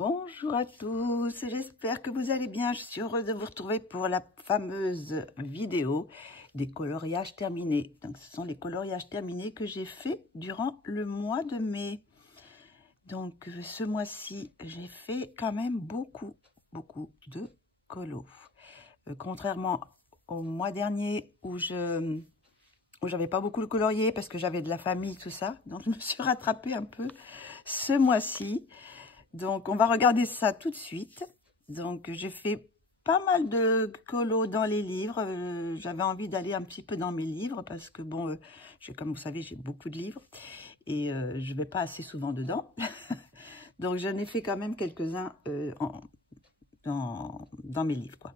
Bonjour à tous, j'espère que vous allez bien. Je suis heureuse de vous retrouver pour la fameuse vidéo des coloriages terminés. Donc, ce sont les coloriages terminés que j'ai fait durant le mois de mai. Donc, ce mois-ci, j'ai fait quand même beaucoup de colos. Contrairement au mois dernier où j'avais pas beaucoup de colorier parce que j'avais de la famille, tout ça. Donc, je me suis rattrapée un peu ce mois-ci. Donc, on va regarder ça tout de suite. Donc, j'ai fait pas mal de colos dans les livres. J'avais envie d'aller un petit peu dans mes livres parce que, bon, comme vous savez, j'ai beaucoup de livres et je vais pas assez souvent dedans. Donc, j'en ai fait quand même quelques-uns dans mes livres, quoi.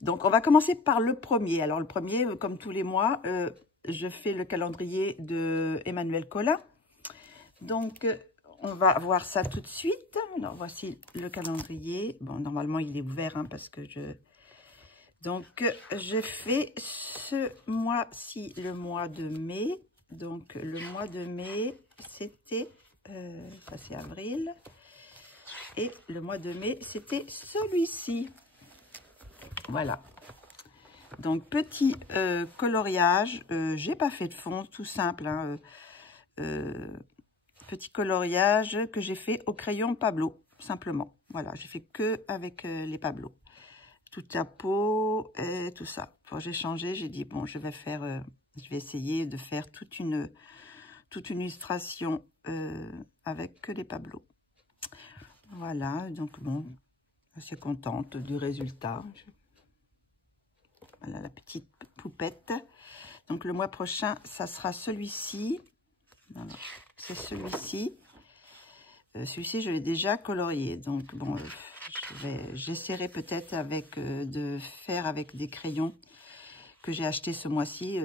Donc, on va commencer par le premier. Alors, le premier, comme tous les mois, je fais le calendrier de Emmanuel Colin. Donc, on va voir ça tout de suite. Alors, voici le calendrier. Bon, normalement, il est ouvert, hein, parce que je... Donc, je fais ce mois-ci, le mois de mai. Donc, le mois de mai, c'était... ça, c'est avril. Et le mois de mai, c'était celui-ci. Voilà. Donc, petit coloriage. J'ai pas fait de fond, tout simple, hein. Petit coloriage que j'ai fait au crayon Pablo, simplement. Voilà, j'ai fait que avec les Pablo. Toute la peau et tout ça. Quand j'ai changé, j'ai dit, bon, je vais essayer de faire toute une illustration avec que les Pablo. Voilà, donc bon, assez contente du résultat. Voilà la petite poupette. Donc le mois prochain, ça sera celui-ci. C'est celui-ci. Celui-ci, je l'ai déjà colorié. Donc, bon, j'essaierai peut-être de faire avec des crayons que j'ai achetés ce mois-ci.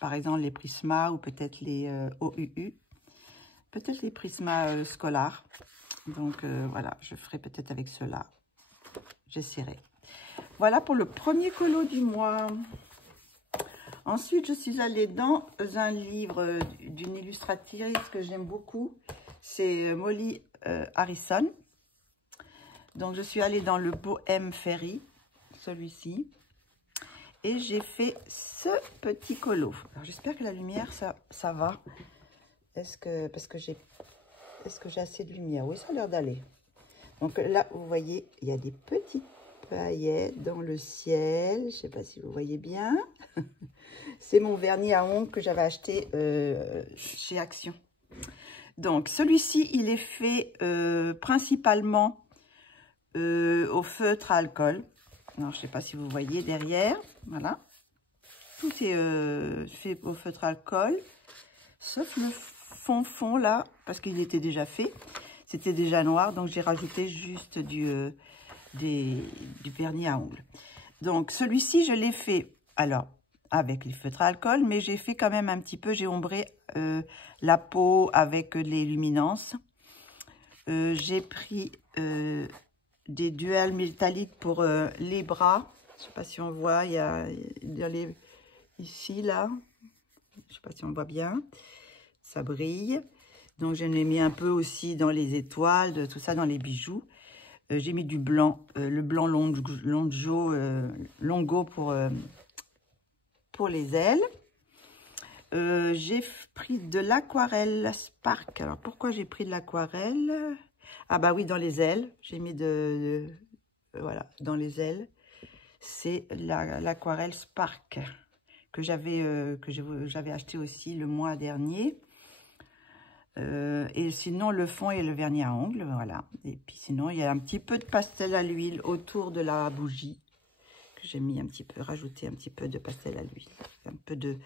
Par exemple, les Prisma ou peut-être les OUU. Peut-être les Prisma scolaires. Donc, voilà, je ferai peut-être avec cela. J'essaierai. Voilà pour le premier colo du mois. Ensuite, je suis allée dans un livre d'une illustratrice que j'aime beaucoup. C'est Molly Harrison. Donc, je suis allée dans le Bohème Ferry, celui-ci. Et j'ai fait ce petit colo. Alors, j'espère que la lumière, ça va. Est-ce que j'ai assez de lumière? Oui, ça a l'air d'aller. Donc là, vous voyez, il y a des petites paillettes dans le ciel. Je ne sais pas si vous voyez bien. C'est mon vernis à ongles que j'avais acheté chez Action. Donc, celui-ci, il est fait principalement au feutre à alcool. Alors, je ne sais pas si vous voyez derrière. Voilà. Tout est fait au feutre à alcool. Sauf le fond là, parce qu'il était déjà fait. C'était déjà noir, donc j'ai rajouté juste du vernis à ongles. Donc, celui-ci, je l'ai fait, alors, avec les feutres à alcool, mais j'ai fait quand même un petit peu, j'ai ombré la peau avec les luminances. J'ai pris des duels métalliques pour les bras. Je ne sais pas si on voit, il y a ici, là. Je ne sais pas si on voit bien. Ça brille. Donc, j'en ai mis un peu aussi dans les étoiles, tout ça, dans les bijoux. J'ai mis du blanc, le blanc longo pour les ailes. J'ai pris de l'aquarelle Spark. Alors, pourquoi j'ai pris de l'aquarelle? Ah bah oui, dans les ailes. J'ai mis voilà, dans les ailes. C'est l'aquarelle Spark que j'avais acheté aussi le mois dernier. Et sinon, le fond et le vernis à ongles, voilà. Et puis sinon, il y a un petit peu de pastel à l'huile autour de la bougie. Que j'ai mis un petit peu, rajouté un petit peu de pastel à l'huile. Un peu de...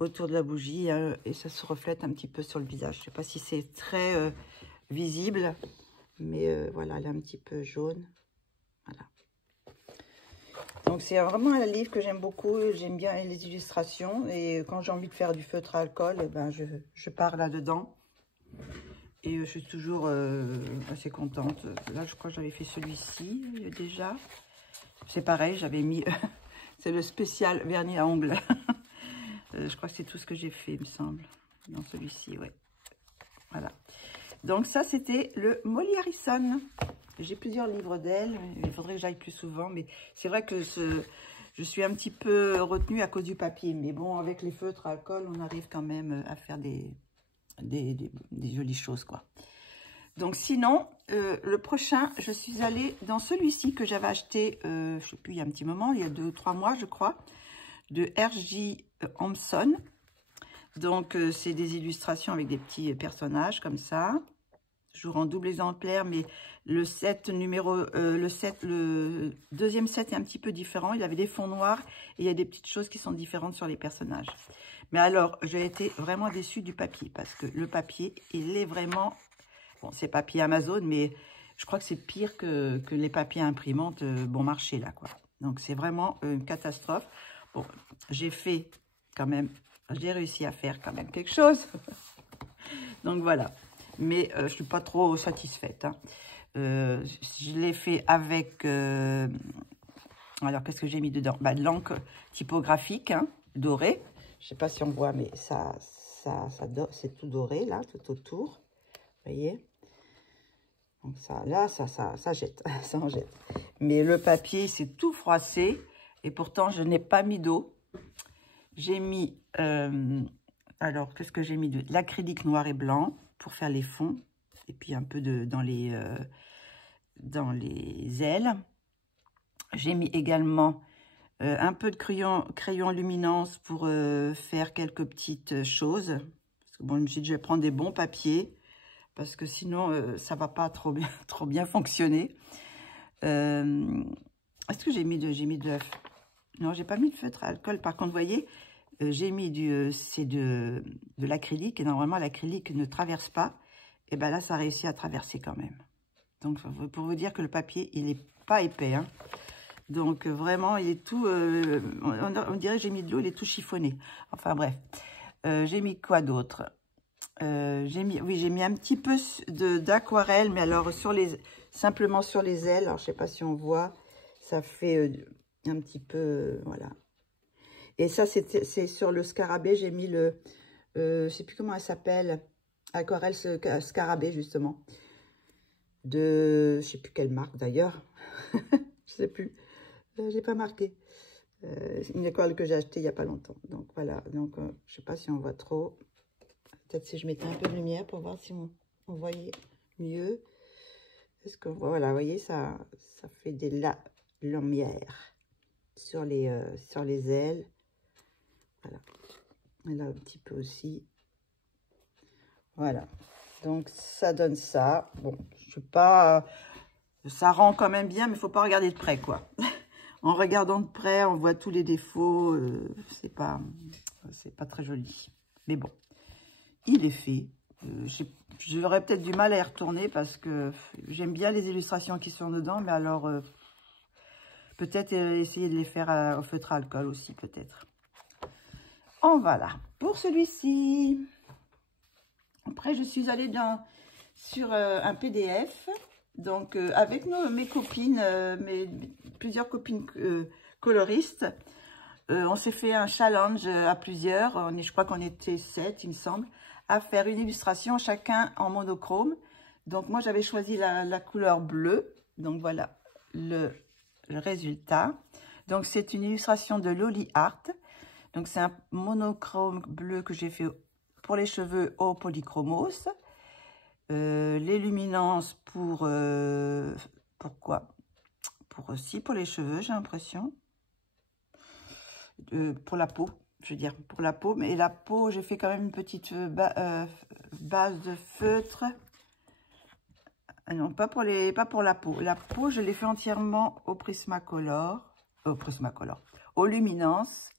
autour de la bougie, hein, et ça se reflète un petit peu sur le visage. Je ne sais pas si c'est très visible, mais voilà, elle est un petit peu jaune. Voilà. Donc, c'est vraiment un livre que j'aime beaucoup. J'aime bien les illustrations. Et quand j'ai envie de faire du feutre à alcool, eh ben, je pars là-dedans. Et je suis toujours assez contente. Là, je crois que j'avais fait celui-ci déjà. C'est pareil, j'avais mis... c'est le spécial vernis à ongles. Je crois que c'est tout ce que j'ai fait, il me semble. Dans celui-ci, ouais. Voilà. Donc ça, c'était le Molly Harrison. J'ai plusieurs livres d'elle. Il faudrait que j'aille plus souvent. Mais c'est vrai que je suis un petit peu retenue à cause du papier. Mais bon, avec les feutres à alcool, on arrive quand même à faire des jolies choses, quoi. Donc sinon, le prochain, je suis allée dans celui-ci que j'avais acheté, je ne sais plus, il y a un petit moment, il y a 2 ou 3 mois, je crois, de R.J. Hampson. Donc, c'est des illustrations avec des petits personnages comme ça. Toujours en double exemplaire, mais le deuxième set est un petit peu différent. Il avait des fonds noirs et il y a des petites choses qui sont différentes sur les personnages. Mais alors, j'ai été vraiment déçue du papier parce que le papier, il est vraiment... Bon, c'est papier Amazon, mais je crois que c'est pire que les papiers imprimantes bon marché, là, quoi. Donc, c'est vraiment une catastrophe. Bon, j'ai fait quand même... J'ai réussi à faire quand même quelque chose. Donc, voilà. Mais je ne suis pas trop satisfaite. Hein. Je l'ai fait avec... alors, qu'est-ce que j'ai mis dedans? Bah, de l'encre typographique, hein, dorée. Je ne sais pas si on voit, mais c'est tout doré, là, tout autour. Vous voyez? Donc, ça, là, ça jette. Ça en jette. Mais le papier, c'est tout froissé. Et pourtant, je n'ai pas mis d'eau. J'ai mis... alors, qu'est-ce que j'ai mis? De l'acrylique noir et blanc pour faire les fonds. Et puis, un peu dans les ailes. J'ai mis également un peu de crayon luminance pour faire quelques petites choses. Parce que, bon, je me suis dit, je vais prendre des bons papiers. Parce que sinon, ça ne va pas trop bien fonctionner. Est-ce que j'ai mis de... Non, j'ai pas mis de feutre à alcool. Par contre, vous voyez, j'ai mis de l'acrylique. Et normalement, l'acrylique ne traverse pas. Et bien là, ça a réussi à traverser quand même. Donc, pour vous dire que le papier, il n'est pas épais. Hein. Donc, vraiment, il est tout... on dirait que j'ai mis de l'eau, il est tout chiffonné. Enfin, bref. J'ai mis quoi d'autre? J'ai mis un petit peu d'aquarelle, mais alors simplement sur les ailes. Alors, je ne sais pas si on voit. Ça fait un petit peu... voilà. Et ça, c'est sur le scarabée. J'ai mis le... je ne sais plus comment elle s'appelle. Aquarelle scarabée, justement. Je ne sais plus quelle marque, d'ailleurs. Je ne sais plus. Je n'ai pas marqué. Une aquarelle que j'ai achetée il n'y a pas longtemps. Donc, voilà. Donc, je ne sais pas si on voit trop. Peut-être si je mettais un peu de lumière pour voir si on voyait mieux. Est-ce qu'on voit? Voilà, vous voyez, ça fait de la lumière sur les ailes. Voilà. Et là, un petit peu aussi. Voilà. Donc, ça donne ça. Bon, je sais pas... ça rend quand même bien, mais il ne faut pas regarder de près, quoi. En regardant de près, on voit tous les défauts. C'est pas très joli. Mais bon, il est fait. J'aurais peut-être du mal à y retourner parce que j'aime bien les illustrations qui sont dedans. Mais alors, peut-être essayer de les faire au feutre à alcool aussi, peut-être. En voilà. Pour celui-ci... Après, je suis allée sur un PDF, donc avec mes copines, plusieurs copines coloristes. On s'est fait un challenge à plusieurs, je crois qu'on était 7, il me semble, à faire une illustration chacun en monochrome. Donc moi, j'avais choisi la couleur bleue, donc voilà le résultat. Donc c'est une illustration de Loli Art, donc c'est un monochrome bleu que j'ai fait pour les cheveux au polychromos, les luminances pour quoi? Pour les cheveux, j'ai l'impression. Pour la peau, je veux dire, pour la peau. Mais la peau, j'ai fait quand même une petite base de feutre. Ah non, pas pour la peau. La peau, je l'ai fait entièrement au Prismacolor, aux luminances.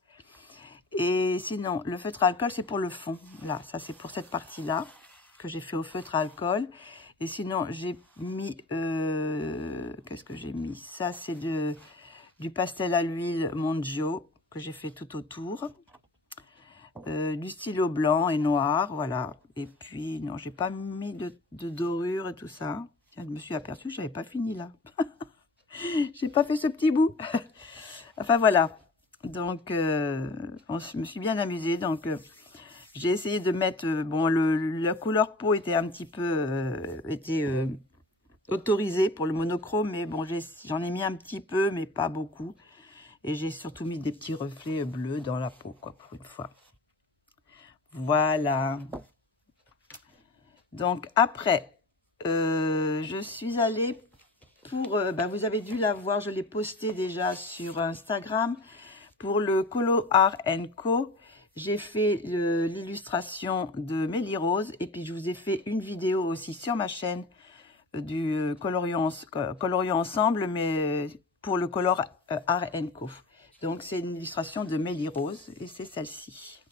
Et sinon, le feutre à alcool, c'est pour le fond. Là, ça, c'est pour cette partie-là que j'ai fait au feutre à alcool. Et sinon, j'ai mis... qu'est-ce que j'ai mis? Ça, c'est du pastel à l'huile Mondio que j'ai fait tout autour. Du stylo blanc et noir, voilà. Et puis, non, j'ai pas mis de dorure et tout ça. Tiens, je me suis aperçue que je n'avais pas fini là. J'ai pas fait ce petit bout. Enfin, voilà. Donc, je me suis bien amusée. Donc, J'ai essayé de mettre, bon, la couleur peau était un petit peu, autorisée pour le monochrome, mais bon, j'en ai mis un petit peu, mais pas beaucoup. Et j'ai surtout mis des petits reflets bleus dans la peau, quoi, pour une fois. Voilà. Donc, après, je suis allée pour... vous avez dû la voir, je l'ai posté déjà sur Instagram. Pour le Colo Art & Co, j'ai fait l'illustration de Mélie Rose. Et puis, je vous ai fait une vidéo aussi sur ma chaîne du coloriant ensemble, mais pour le Color Art & Co. Donc, c'est une illustration de Mélie Rose et c'est celle-ci.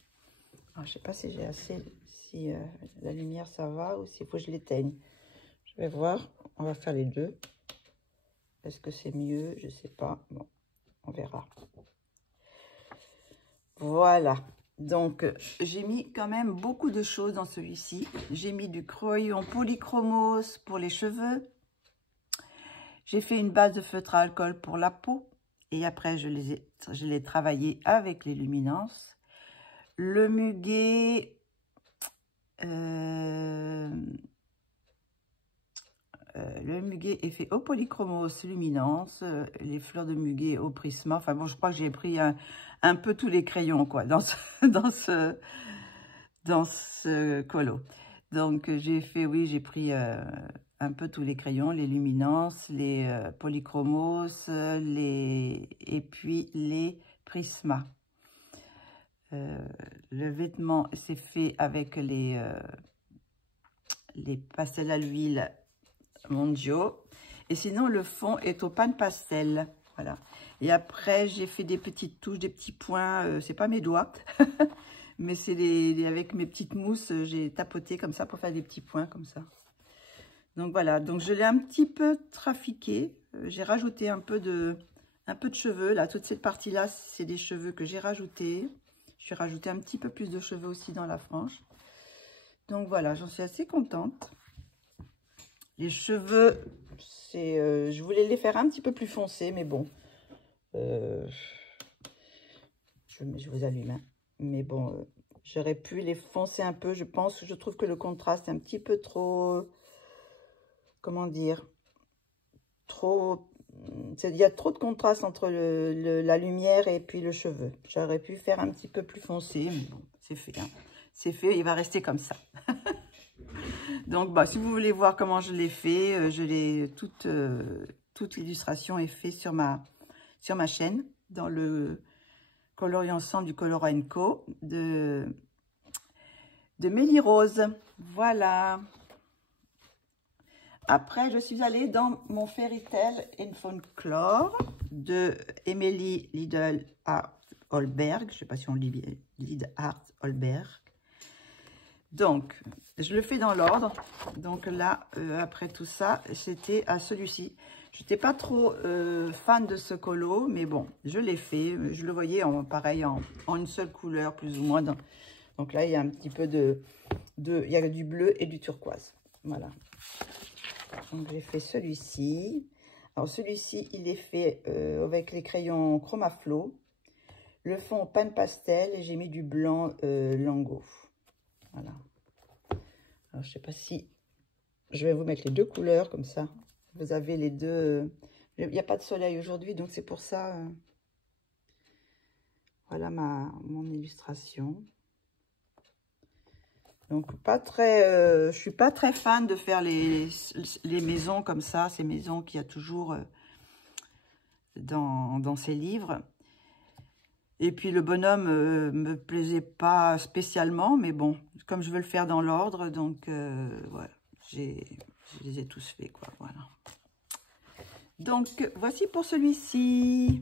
Je ne sais pas si j'ai assez, si la lumière ça va ou s'il faut que je l'éteigne. Je vais voir, on va faire les deux. Est-ce que c'est mieux? Je ne sais pas. Bon, on verra. Voilà. Donc, j'ai mis quand même beaucoup de choses dans celui-ci. J'ai mis du crayon polychromos pour les cheveux. J'ai fait une base de feutre à alcool pour la peau. Et après, je l'ai travaillé avec les luminances. Le muguet... le muguet est fait au polychromos luminance, les fleurs de muguet au prisma. Enfin bon, je crois que j'ai pris un peu tous les crayons, quoi, dans ce colo. Donc, j'ai fait, oui, j'ai pris un peu tous les crayons, les luminances, les polychromos, et puis les prisma. Le vêtement, c'est fait avec les pastels à l'huile Mondio. Et sinon, le fond est au pan pastel. Voilà. Et après, j'ai fait des petites touches, des petits points. C'est pas mes doigts, mais c'est avec mes petites mousses. J'ai tapoté comme ça pour faire des petits points comme ça. Donc voilà. Donc je l'ai un petit peu trafiqué. J'ai rajouté un peu de cheveux. Là, toute cette partie-là, c'est des cheveux que j'ai rajoutés. Je vais rajouter un petit peu plus de cheveux aussi dans la frange. Donc voilà, j'en suis assez contente. Les cheveux, je voulais les faire un petit peu plus foncés, mais bon. Je vous allume, hein. Mais bon, j'aurais pu les foncer un peu, je pense. Je trouve que le contraste est un petit peu trop... Comment dire? Il y a trop de contraste entre la lumière et puis le cheveu. J'aurais pu faire un petit peu plus foncé, mais bon, c'est fait, hein. C'est fait, il va rester comme ça. Donc, si vous voulez voir comment je l'ai fait, toute l'illustration est faite sur ma chaîne, dans le coloris ensemble du Color & Co de Mélie Rose. Voilà. Après, je suis allée dans mon Fairy Tale in Folklore de Emily Lidl Art Holberg. Je ne sais pas si on lit bien, Lidl Art Holberg. Donc, je le fais dans l'ordre. Donc là, après tout ça, c'était à celui-ci. Je n'étais pas trop fan de ce colo, mais bon, je l'ai fait. Je le voyais pareil, en une seule couleur, plus ou moins. Donc là, il y a un petit peu il y a du bleu et du turquoise. Voilà. Donc, j'ai fait celui-ci. Alors, celui-ci, il est fait avec les crayons Chromaflow. Le fond pan pastel et j'ai mis du blanc Lango. Voilà. Alors, je ne sais pas si... Je vais vous mettre les deux couleurs, comme ça. Vous avez les deux... Il n'y a pas de soleil aujourd'hui, donc c'est pour ça... Voilà mon illustration. Donc, je ne suis pas très fan de faire les maisons comme ça. Ces maisons qu'il y a toujours dans ces livres. Et puis, le bonhomme me plaisait pas spécialement, mais bon, comme je veux le faire dans l'ordre, donc voilà, je les ai tous faits, quoi, voilà. Donc, voici pour celui-ci.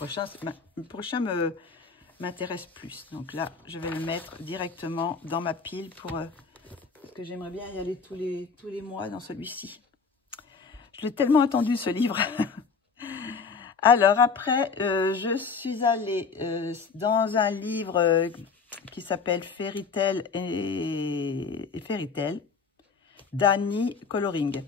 Le prochain m'intéresse plus. Donc là, je vais le mettre directement dans ma pile parce que j'aimerais bien y aller tous les mois dans celui-ci. Je l'ai tellement attendu, ce livre. Alors après, je suis allée dans un livre qui s'appelle Fairy Tale et Fairy Tale d'Annie Coloring.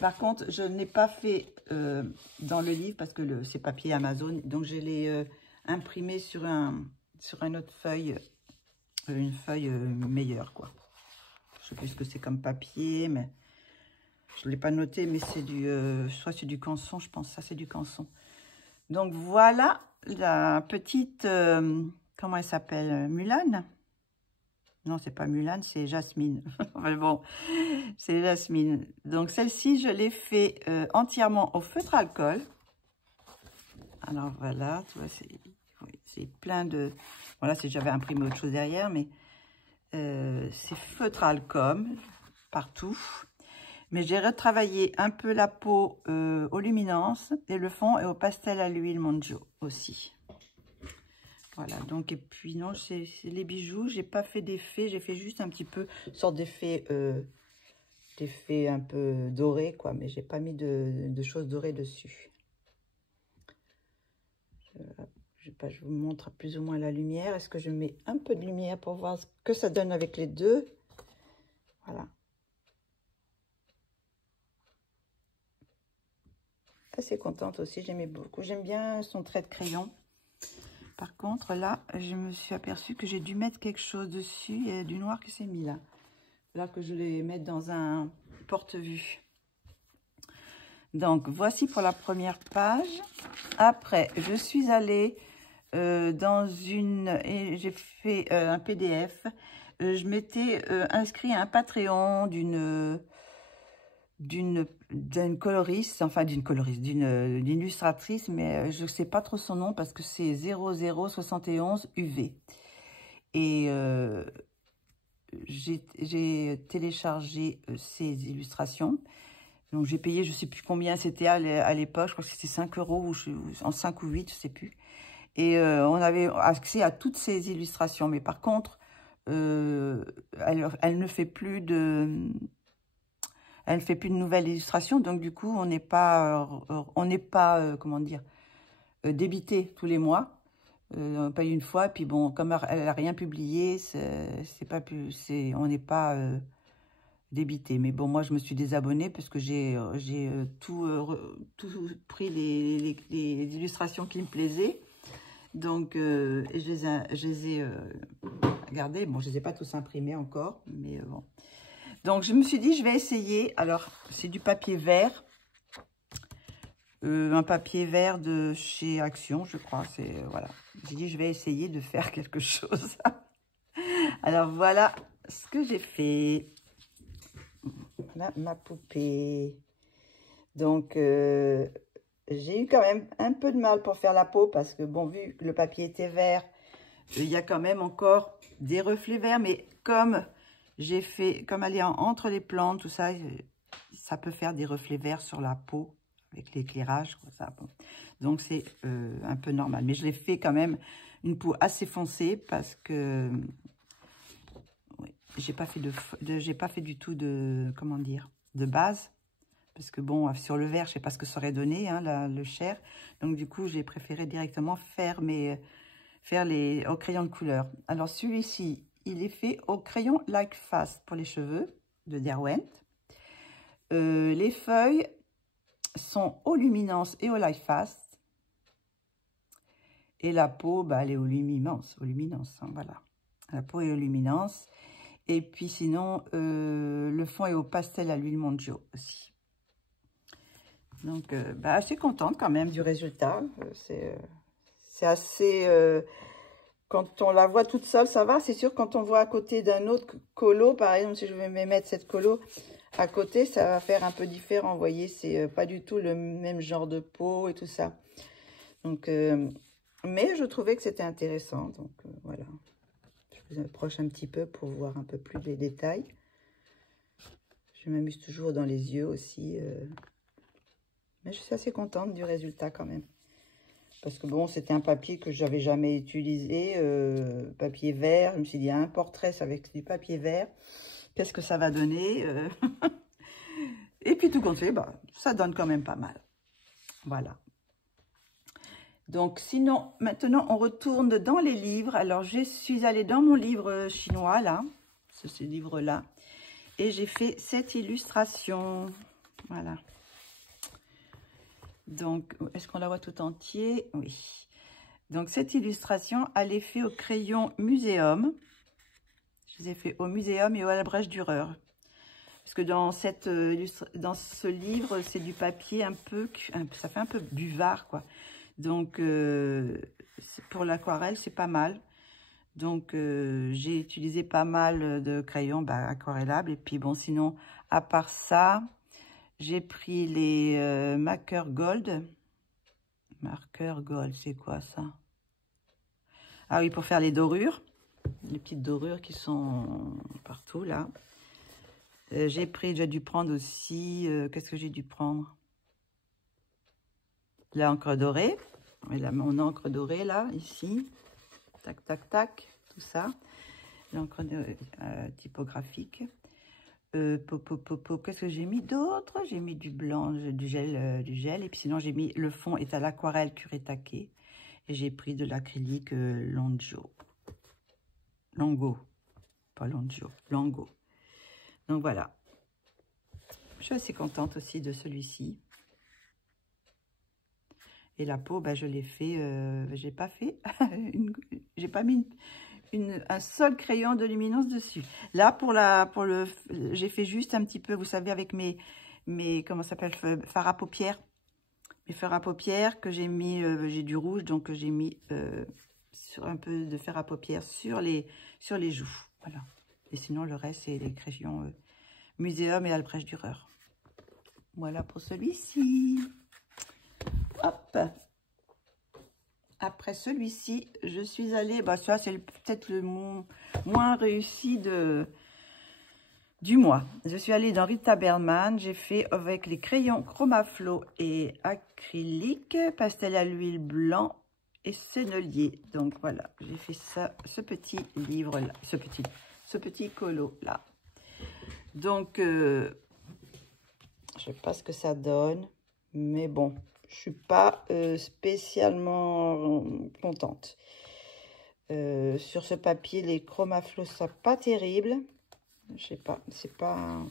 Par contre, je n'ai pas fait dans le livre parce que c'est papier Amazon, donc je l'ai imprimé sur une autre feuille une feuille meilleure, quoi. Je sais plus ce que c'est comme papier, mais je ne l'ai pas noté, mais c'est du... soit c'est du canson, je pense. Ça, c'est du canson. Donc, voilà la petite... comment elle s'appelle? Mulan? Non, c'est pas Mulan, c'est Jasmine. Mais bon, c'est Jasmine. Donc, celle-ci, je l'ai fait entièrement au feutre alcool. Alors, voilà, tu vois, c'est plein de... Voilà, si j'avais imprimé autre chose derrière, mais c'est feutre alcool partout. Mais j'ai retravaillé un peu la peau aux luminances et le fond et au pastel à l'huile Monjo aussi. Voilà, donc, et puis non, c'est les bijoux, j'ai pas fait d'effet, j'ai fait juste un petit peu, sorte d'effet un peu doré, quoi, mais j'ai pas mis de choses dorées dessus. Je vous montre plus ou moins la lumière. Est-ce que je mets un peu de lumière pour voir ce que ça donne avec les deux? Voilà. Assez contente aussi, j'aimais beaucoup. J'aime bien son trait de crayon. Par contre, là, je me suis aperçue que j'ai dû mettre quelque chose dessus. Il y a du noir qui s'est mis là. Là que je vais mettre dans un porte-vue. Donc, voici pour la première page. Après, je suis allée dans une... et j'ai fait un PDF. Je m'étais inscrit à un Patreon d'une coloriste, enfin d'une illustratrice, mais je ne sais pas trop son nom parce que c'est 0071 UV. Et j'ai téléchargé ces illustrations. Donc j'ai payé, je ne sais plus combien c'était à l'époque, je crois que c'était 5 € ou en 5 ou 8, je ne sais plus. Et on avait accès à toutes ces illustrations. Mais par contre, elle ne fait plus de... Elle ne fait plus de nouvelles illustrations, donc du coup, on n'est pas, comment dire, débité tous les mois. On paye une fois, puis bon, comme elle n'a rien publié, c'est pas plus, on n'est pas débité. Mais bon, moi, je me suis désabonnée parce que j'ai tout pris les illustrations qui me plaisaient. Donc, je les ai gardées. Bon, je ne les ai pas tous imprimés encore, mais bon. Donc, je me suis dit, je vais essayer. Alors, c'est du papier vert. Un papier vert de chez Action, je crois. Voilà. J'ai dit, je vais essayer de faire quelque chose. Alors, voilà ce que j'ai fait. Voilà ma poupée. Donc, j'ai eu quand même un peu de mal pour faire la peau parce que, bon, vu que le papier était vert, il y a quand même encore des reflets verts. Mais comme elle est entre les plantes, tout ça, ça peut faire des reflets verts sur la peau avec l'éclairage. Bon. Donc, c'est un peu normal. Mais je l'ai fait quand même une peau assez foncée parce que oui, j'ai pas fait du tout de, comment dire, de base. Parce que bon, sur le vert, je sais pas ce que ça aurait donné, hein, le chair. Donc, du coup, j'ai préféré directement faire au crayon de couleur. Alors, celui-ci, il est fait au crayon Like Fast pour les cheveux de Derwent. Les feuilles sont aux luminances et au Like Fast. Et la peau, bah, elle est aux luminances, hein, voilà. La peau est aux luminances. Et puis, sinon, le fond est au pastel à l'huile Monjo aussi. Donc, bah, assez contente quand même du résultat. C'est assez... quand on la voit toute seule, ça va. C'est sûr, quand on voit à côté d'un autre colo, par exemple, si je vais me mettre cette colo à côté, ça va faire un peu différent. Vous voyez, c'est pas du tout le même genre de peau et tout ça. Donc, mais je trouvais que c'était intéressant. Donc, voilà. Je vous approche un petit peu pour voir un peu plus les détails. Je m'amuse toujours dans les yeux aussi. Mais je suis assez contente du résultat quand même. Parce que bon, c'était un papier que j'avais jamais utilisé. Papier vert. Je me suis dit, un portrait avec du papier vert. Qu'est-ce que ça va donner Et puis tout compte fait, bah, ça donne quand même pas mal. Voilà. Donc sinon, maintenant, on retourne dans les livres. Alors, je suis allée dans mon livre chinois, là. Ce livre-là. Et j'ai fait cette illustration. Voilà. Donc, est-ce qu'on la voit tout entier? Oui. Donc, cette illustration, elle est faite au crayon Muséum. Je les ai fait au Muséum et au Albrecht Dürer. Parce que dans ce livre, c'est du papier un peu, ça fait un peu buvard, quoi. Donc, pour l'aquarelle, c'est pas mal. Donc, j'ai utilisé pas mal de crayons aquarellables. Et puis, bon, sinon, à part ça, j'ai pris les marqueurs Gold. Marqueur Gold, c'est quoi ça? Ah oui, pour faire les dorures. Les petites dorures qui sont partout, là. J'ai dû prendre aussi... Qu'est-ce que j'ai dû prendre? L'encre dorée. Mon encre dorée, là, ici. Tac, tac, tac. Tout ça. L'encre typographique. Qu'est-ce que j'ai mis d'autre? J'ai mis du blanc, du gel. Et puis sinon, j'ai mis le fond est à l'aquarelle Kuretake. Et j'ai pris de l'acrylique Longo. Pas Longo, Longo. Donc voilà. Je suis assez contente aussi de celui-ci. Et la peau, je l'ai fait, j'ai pas fait, j'ai pas mis un seul crayon de luminance dessus. Là, j'ai fait juste un petit peu, vous savez, avec mes comment ça s'appelle, fard à paupières. Mes fards à paupières que j'ai mis, j'ai du rouge, donc j'ai mis sur un peu de fard à paupières sur les joues. Voilà. Et sinon, le reste, c'est les crayons Muséum et Albrecht Dürer. Voilà pour celui-ci. Hop. Après celui-ci, je suis allée... ça, c'est peut-être le moins réussi du mois. Je suis allée dans Rita Berman. J'ai fait avec les crayons Chromaflo et acrylique, pastel à l'huile blanc et sennelier. Donc, voilà. J'ai fait ça, ce petit livre-là. Ce petit colo-là. Donc, je sais pas ce que ça donne. Mais bon, je suis pas spécialement contente. Sur ce papier, les Chromaflo, ça pas terrible. Je sais pas, c'est pas...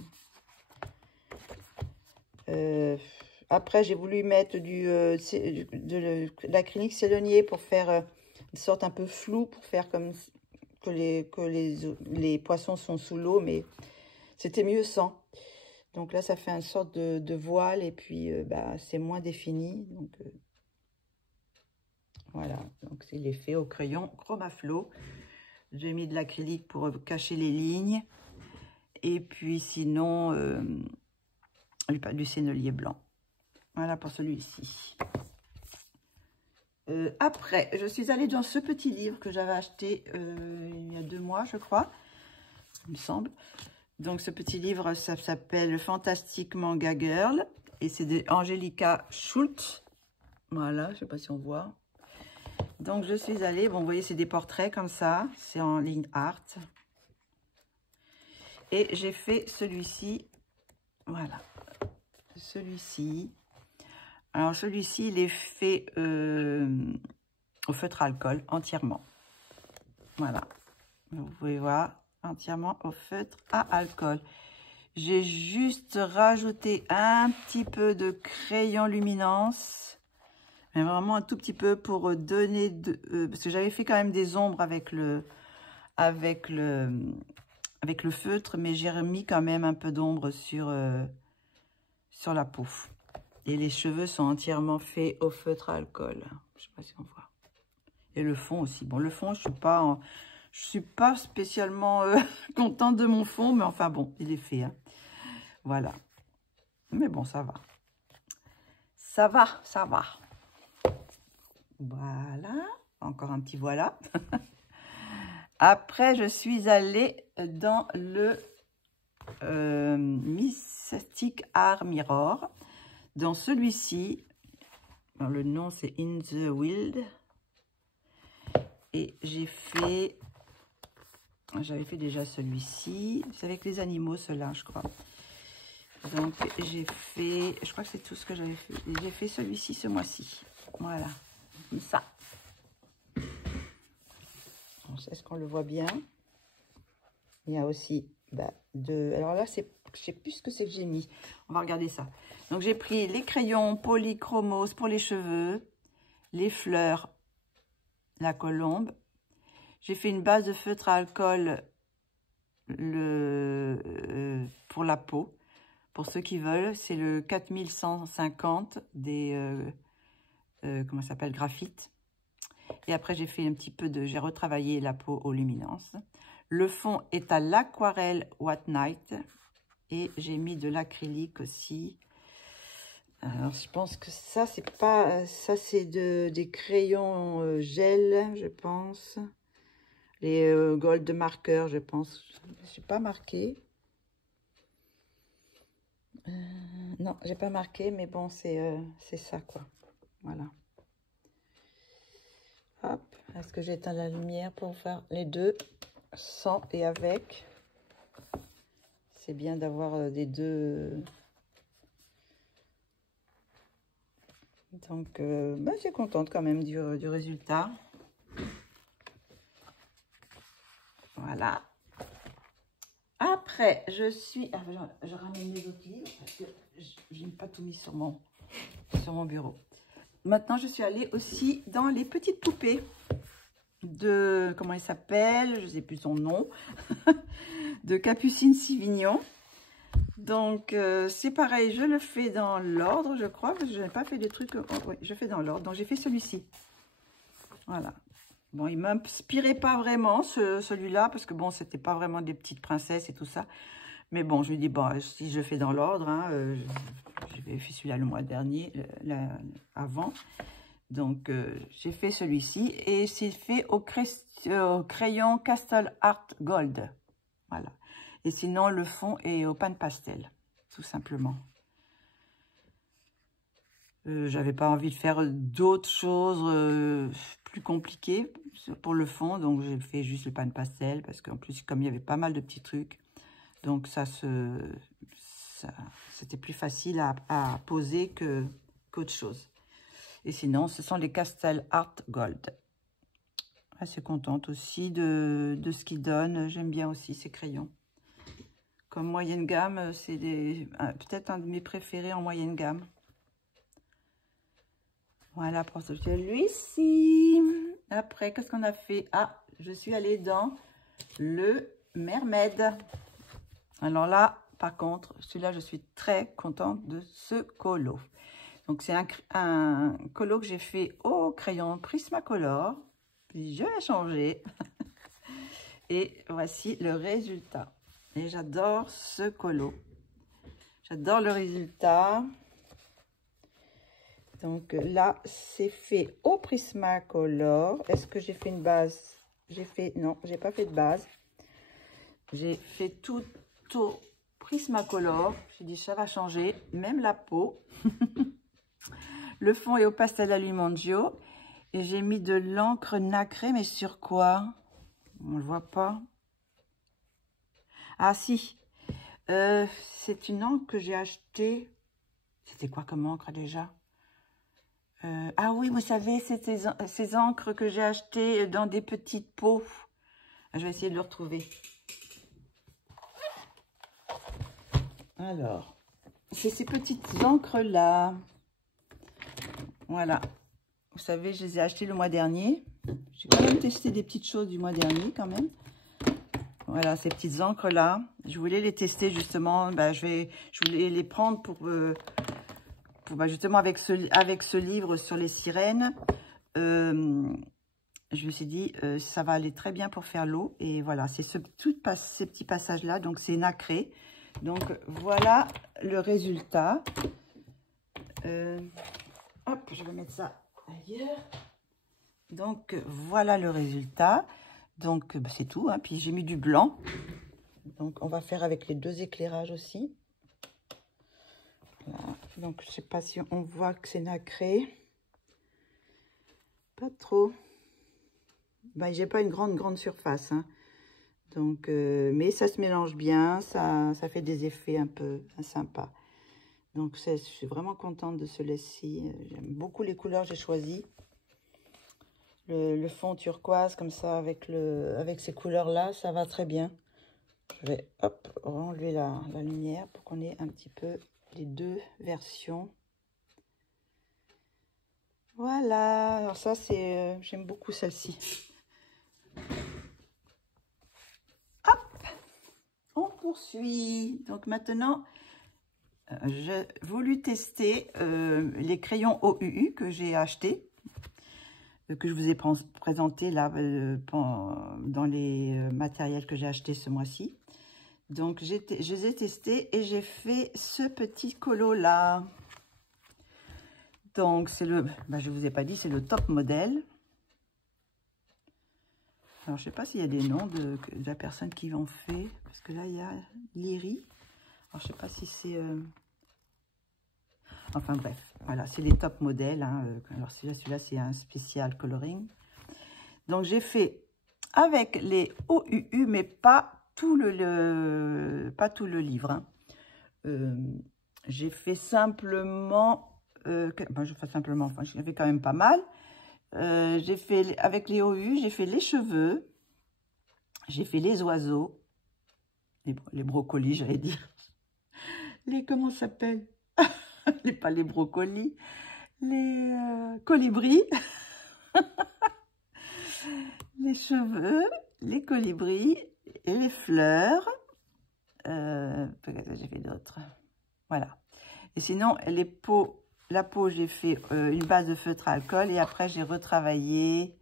après, j'ai voulu mettre de l'acrylique sélénié pour faire une sorte un peu flou, pour faire comme que les poissons sont sous l'eau, mais c'était mieux sans. Donc là, ça fait une sorte de voile et puis c'est moins défini. Donc voilà, donc c'est l'effet au crayon Chromaflo. J'ai mis de l'acrylique pour cacher les lignes. Et puis sinon, du sennelier blanc. Voilà pour celui-ci. Après, je suis allée dans ce petit livre que j'avais acheté il y a 2 mois, je crois, il me semble. Donc, ce petit livre, ça s'appelle Fantastic Manga Girl. Et c'est de Angelica Schultz. Voilà, je ne sais pas si on voit. Donc, je suis allée... Bon, vous voyez, c'est des portraits comme ça. C'est en ligne art. Et j'ai fait celui-ci. Voilà. Celui-ci. Alors, celui-ci, il est fait au feutre à alcool, entièrement. Voilà. Vous pouvez voir, entièrement au feutre à alcool. J'ai juste rajouté un petit peu de crayon luminance, mais vraiment un tout petit peu pour donner parce que j'avais fait quand même des ombres avec le feutre, mais j'ai remis quand même un peu d'ombre sur la peau. Et les cheveux sont entièrement faits au feutre à alcool. Je sais pas si on voit. Et le fond aussi. Bon, le fond, je suis pas spécialement contente de mon fond, mais enfin bon, il est fait. Hein. Voilà. Mais bon, ça va. Ça va, ça va. Voilà. Encore un petit voilà. Après, je suis allée dans le Mystic Art Mirror. Dans celui-ci, le nom c'est In the Wild. Et j'avais fait déjà celui-ci. C'est avec les animaux, ceux-là, je crois. Donc, j'ai fait, je crois que c'est tout ce que j'avais fait. J'ai fait celui-ci ce mois-ci. Voilà, comme ça. Est-ce qu'on le voit bien? Il y a aussi alors là, je sais plus ce que c'est que j'ai mis. On va regarder ça. Donc, j'ai pris les crayons polychromos pour les cheveux, les fleurs, la colombe. J'ai fait une base de feutre à alcool pour la peau. Pour ceux qui veulent, c'est le 4150 des... comment ça s'appelle, graphite. Et après, j'ai fait un petit peu de... J'ai retravaillé la peau aux luminances. Le fond est à l'aquarelle White Night. Et j'ai mis de l'acrylique aussi. Alors, je pense que ça, c'est pas... Ça, c'est des crayons gel, je pense. Les gold marqueurs, je pense. Je n'ai pas marqué. Non, j'ai pas marqué, mais bon, c'est ça, quoi. Voilà. Hop. Est-ce que j'éteins la lumière pour faire les deux, sans et avec? C'est bien d'avoir des deux. Donc, bah, je suis contente quand même du résultat. Voilà. Après, je ramène mes autres livres parce que je n'ai pas tout mis sur mon bureau. Maintenant, je suis allée aussi dans les petites poupées de, comment elle s'appelle, je ne sais plus son nom, de Capucine Sivignon. Donc, c'est pareil, je le fais dans l'ordre, je crois, parce que je n'ai pas fait des trucs... oui, je fais dans l'ordre. Donc, j'ai fait celui-ci. Voilà. Bon, il ne m'inspirait pas vraiment, celui-là, parce que, bon, c'était pas vraiment des petites princesses et tout ça. Mais bon, je lui dis, bon, si je fais dans l'ordre, hein, j'ai fait celui-là le mois dernier, avant. Donc, j'ai fait celui-ci et c'est fait au crayon Castle Art Gold. Voilà. Et sinon, le fond est au pan pastel, tout simplement. J'avais pas envie de faire d'autres choses plus compliquées pour le fond. Donc, j'ai fait juste le pan pastel parce qu'en plus, comme il y avait pas mal de petits trucs, donc c'était plus facile à poser qu'autre chose. Et sinon, ce sont les Castle Art Gold. Assez contente aussi de ce qu'ils donnent. J'aime bien aussi ces crayons. Comme moyenne gamme, c'est peut-être un de mes préférés en moyenne gamme. Voilà pour celui-ci. Après, qu'est-ce qu'on a fait? Ah, je suis allée dans le Mermaid. Alors là, par contre, celui-là, je suis très contente de ce colo. Donc, c'est un colo que j'ai fait au crayon Prismacolor. Puis, je l'ai changé. Et voici le résultat. Et j'adore ce colo. J'adore le résultat. Donc, là, c'est fait au Prismacolor. Est-ce que j'ai fait une base? Non, j'ai pas fait de base. J'ai fait tout au Prismacolor. J'ai dit, ça va changer. Même la peau. Le fond est au pastel Alumangio. Et j'ai mis de l'encre nacrée, mais sur quoi? On ne le voit pas. Ah si, c'est une encre que j'ai achetée. C'était quoi comme encre déjà? Ah oui, vous savez, c'est ces encres que j'ai achetées dans des petites pots. Je vais essayer de le retrouver. Alors, c'est ces petites encres-là. Voilà. Vous savez, je les ai achetées le mois dernier. J'ai quand même testé des petites choses du mois dernier quand même. Voilà, ces petites encres-là. Je voulais les tester justement. Ben, je voulais les prendre pour justement avec ce livre sur les sirènes. Je me suis dit, ça va aller très bien pour faire l'eau. Et voilà, c'est ces petits passages-là. Donc, c'est nacré. Donc, voilà le résultat. Hop, je vais mettre ça ailleurs. Donc, voilà le résultat. Donc, c'est tout. Hein. Puis, j'ai mis du blanc. Donc, on va faire avec les deux éclairages aussi. Voilà. Donc, je sais pas si on voit que c'est nacré. Pas trop. Ben, j'ai pas une grande surface. Hein. Donc, mais ça se mélange bien. Ça fait des effets un peu sympas. Donc, je suis vraiment contente de ce laisse-ci. J'aime beaucoup les couleurs que j'ai choisies. Le fond turquoise, comme ça, avec ces couleurs-là, ça va très bien. Je vais, hop, enlever la lumière pour qu'on ait un petit peu les deux versions. Voilà, alors ça, c'est j'aime beaucoup celle-ci. Hop, poursuit. Donc maintenant, j'ai voulu tester les crayons OUU que j'ai achetés, que je vous ai présenté là dans les matériels que j'ai achetés ce mois-ci. Donc je les ai testés et j'ai fait ce petit colo là. Donc c'est le, je vous ai pas dit, c'est le top modèle. Alors je sais pas s'il y a des noms de la personne qui l'ont fait, parce que là il y a Lyri. Alors je sais pas si c'est enfin bref, voilà, c'est les top modèles, hein. Alors celui-là c'est un spécial coloring. Donc j'ai fait avec les OUU, mais pas tout pas tout le livre, hein. J'ai fait simplement je fais simplement, enfin j'ai fait quand même pas mal. J'ai fait avec les OU, j'ai fait les cheveux, j'ai fait les oiseaux, les brocolis, j'allais dire. Les, comment ça s'appelle? Pas les brocolis, les colibris. Les cheveux, les colibris et les fleurs. Peut-être que j'ai fait d'autres. Voilà. Et sinon, les peaux, la peau, j'ai fait une base de feutre à alcool et après, j'ai retravaillé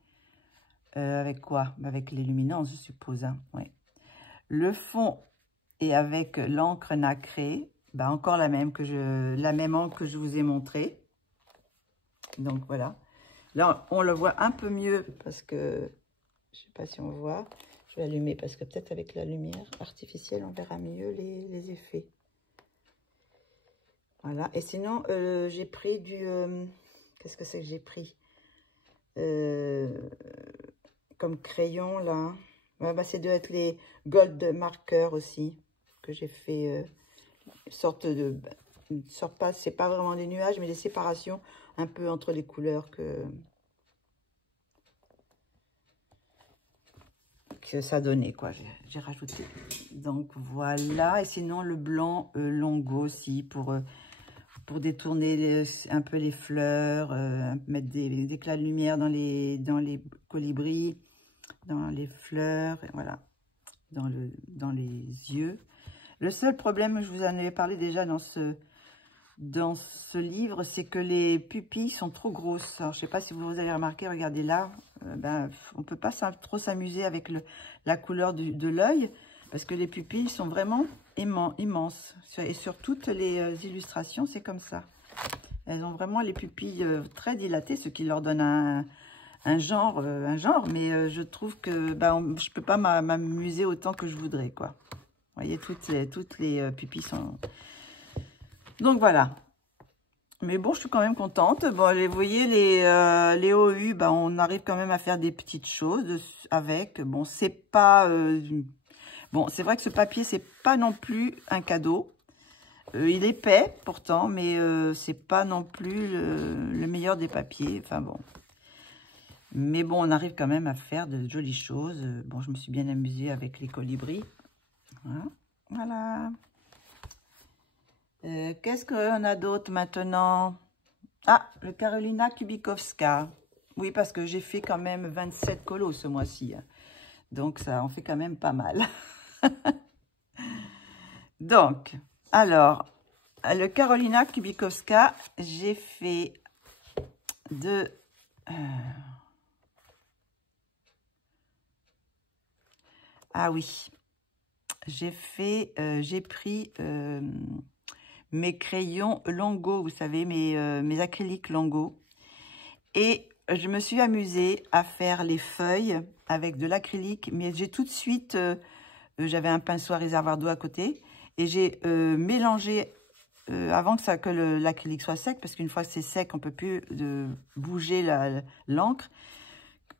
avec quoi? Avec les luminances, je suppose. Hein. Ouais. Le fond est avec l'encre nacrée. Encore la même encre que je vous ai montré. Donc voilà. Là, on le voit un peu mieux parce que je ne sais pas si on voit. Je vais allumer parce que peut-être avec la lumière artificielle, on verra mieux les effets. Voilà. Et sinon, j'ai pris du... qu'est-ce que c'est que j'ai pris comme crayon, là. C'est doit être les gold markers aussi, que j'ai fait c'est pas vraiment des nuages, mais des séparations un peu entre les couleurs que ça donnait, quoi. J'ai rajouté. Donc voilà. Et sinon le blanc longo aussi pour détourner un peu les fleurs, mettre des éclats de lumière dans les colibris, dans les fleurs, et voilà, dans les yeux. Le seul problème, je vous en avais parlé déjà dans ce livre, c'est que les pupilles sont trop grosses. Alors, je ne sais pas si vous avez remarqué, regardez là, on ne peut pas trop s'amuser avec la couleur de l'œil, parce que les pupilles sont vraiment immenses. Et sur toutes les illustrations, c'est comme ça. Elles ont vraiment les pupilles très dilatées, ce qui leur donne un genre, mais je trouve que je ne peux pas m'amuser autant que je voudrais, quoi. Vous voyez, toutes les pupilles sont... Donc, voilà. Mais bon, je suis quand même contente. Bon, vous voyez, les OU, on arrive quand même à faire des petites choses avec. Bon, c'est pas... bon, c'est vrai que ce papier, c'est pas non plus un cadeau. Il est épais, pourtant, mais c'est pas non plus le meilleur des papiers. Enfin, bon. Mais bon, on arrive quand même à faire de jolies choses. Bon, je me suis bien amusée avec les colibris. Voilà. Qu'est-ce qu'on a d'autre maintenant? Ah, le Karolina Kubikowska. Oui, parce que j'ai fait quand même 27 colos ce mois-ci. Donc, ça en fait quand même pas mal. Donc, alors, le Karolina Kubikowska, j'ai fait ah oui, j'ai pris mes crayons Longo, vous savez, mes acryliques Longo. Et je me suis amusée à faire les feuilles avec de l'acrylique, mais j'ai tout de suite, j'avais un pinceau à réservoir d'eau à côté, et j'ai mélangé avant que l'acrylique soit sec, parce qu'une fois que c'est sec, on ne peut plus bouger l'encre.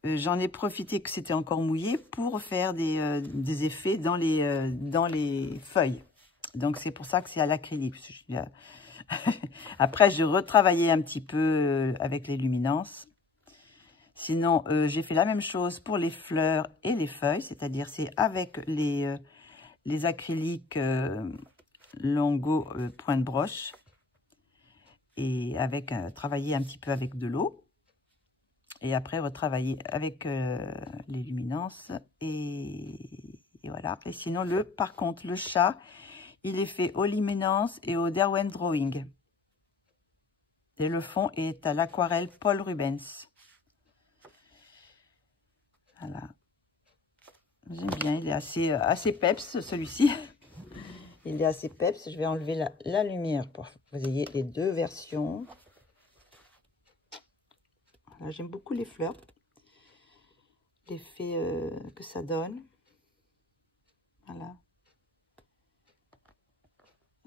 J'en ai profité que c'était encore mouillé pour faire des effets dans les feuilles. Donc, c'est pour ça que c'est à l'acrylique. Après, je retravaillais un petit peu avec les luminances. Sinon, j'ai fait la même chose pour les fleurs et les feuilles, c'est-à-dire c'est avec les acryliques Longo point de broche et avec travailler un petit peu avec de l'eau. Et après, retravailler avec les luminances. Et Et voilà. Et sinon, par contre, le chat, il est fait au Luminance et au Derwent Drawing. Et le fond est à l'aquarelle Paul Rubens. Voilà. J'aime bien, il est assez peps, celui-ci. Il est assez peps. Je vais enlever la lumière pour que vous ayez les deux versions. Voilà, j'aime beaucoup les fleurs. L'effet que ça donne. Voilà.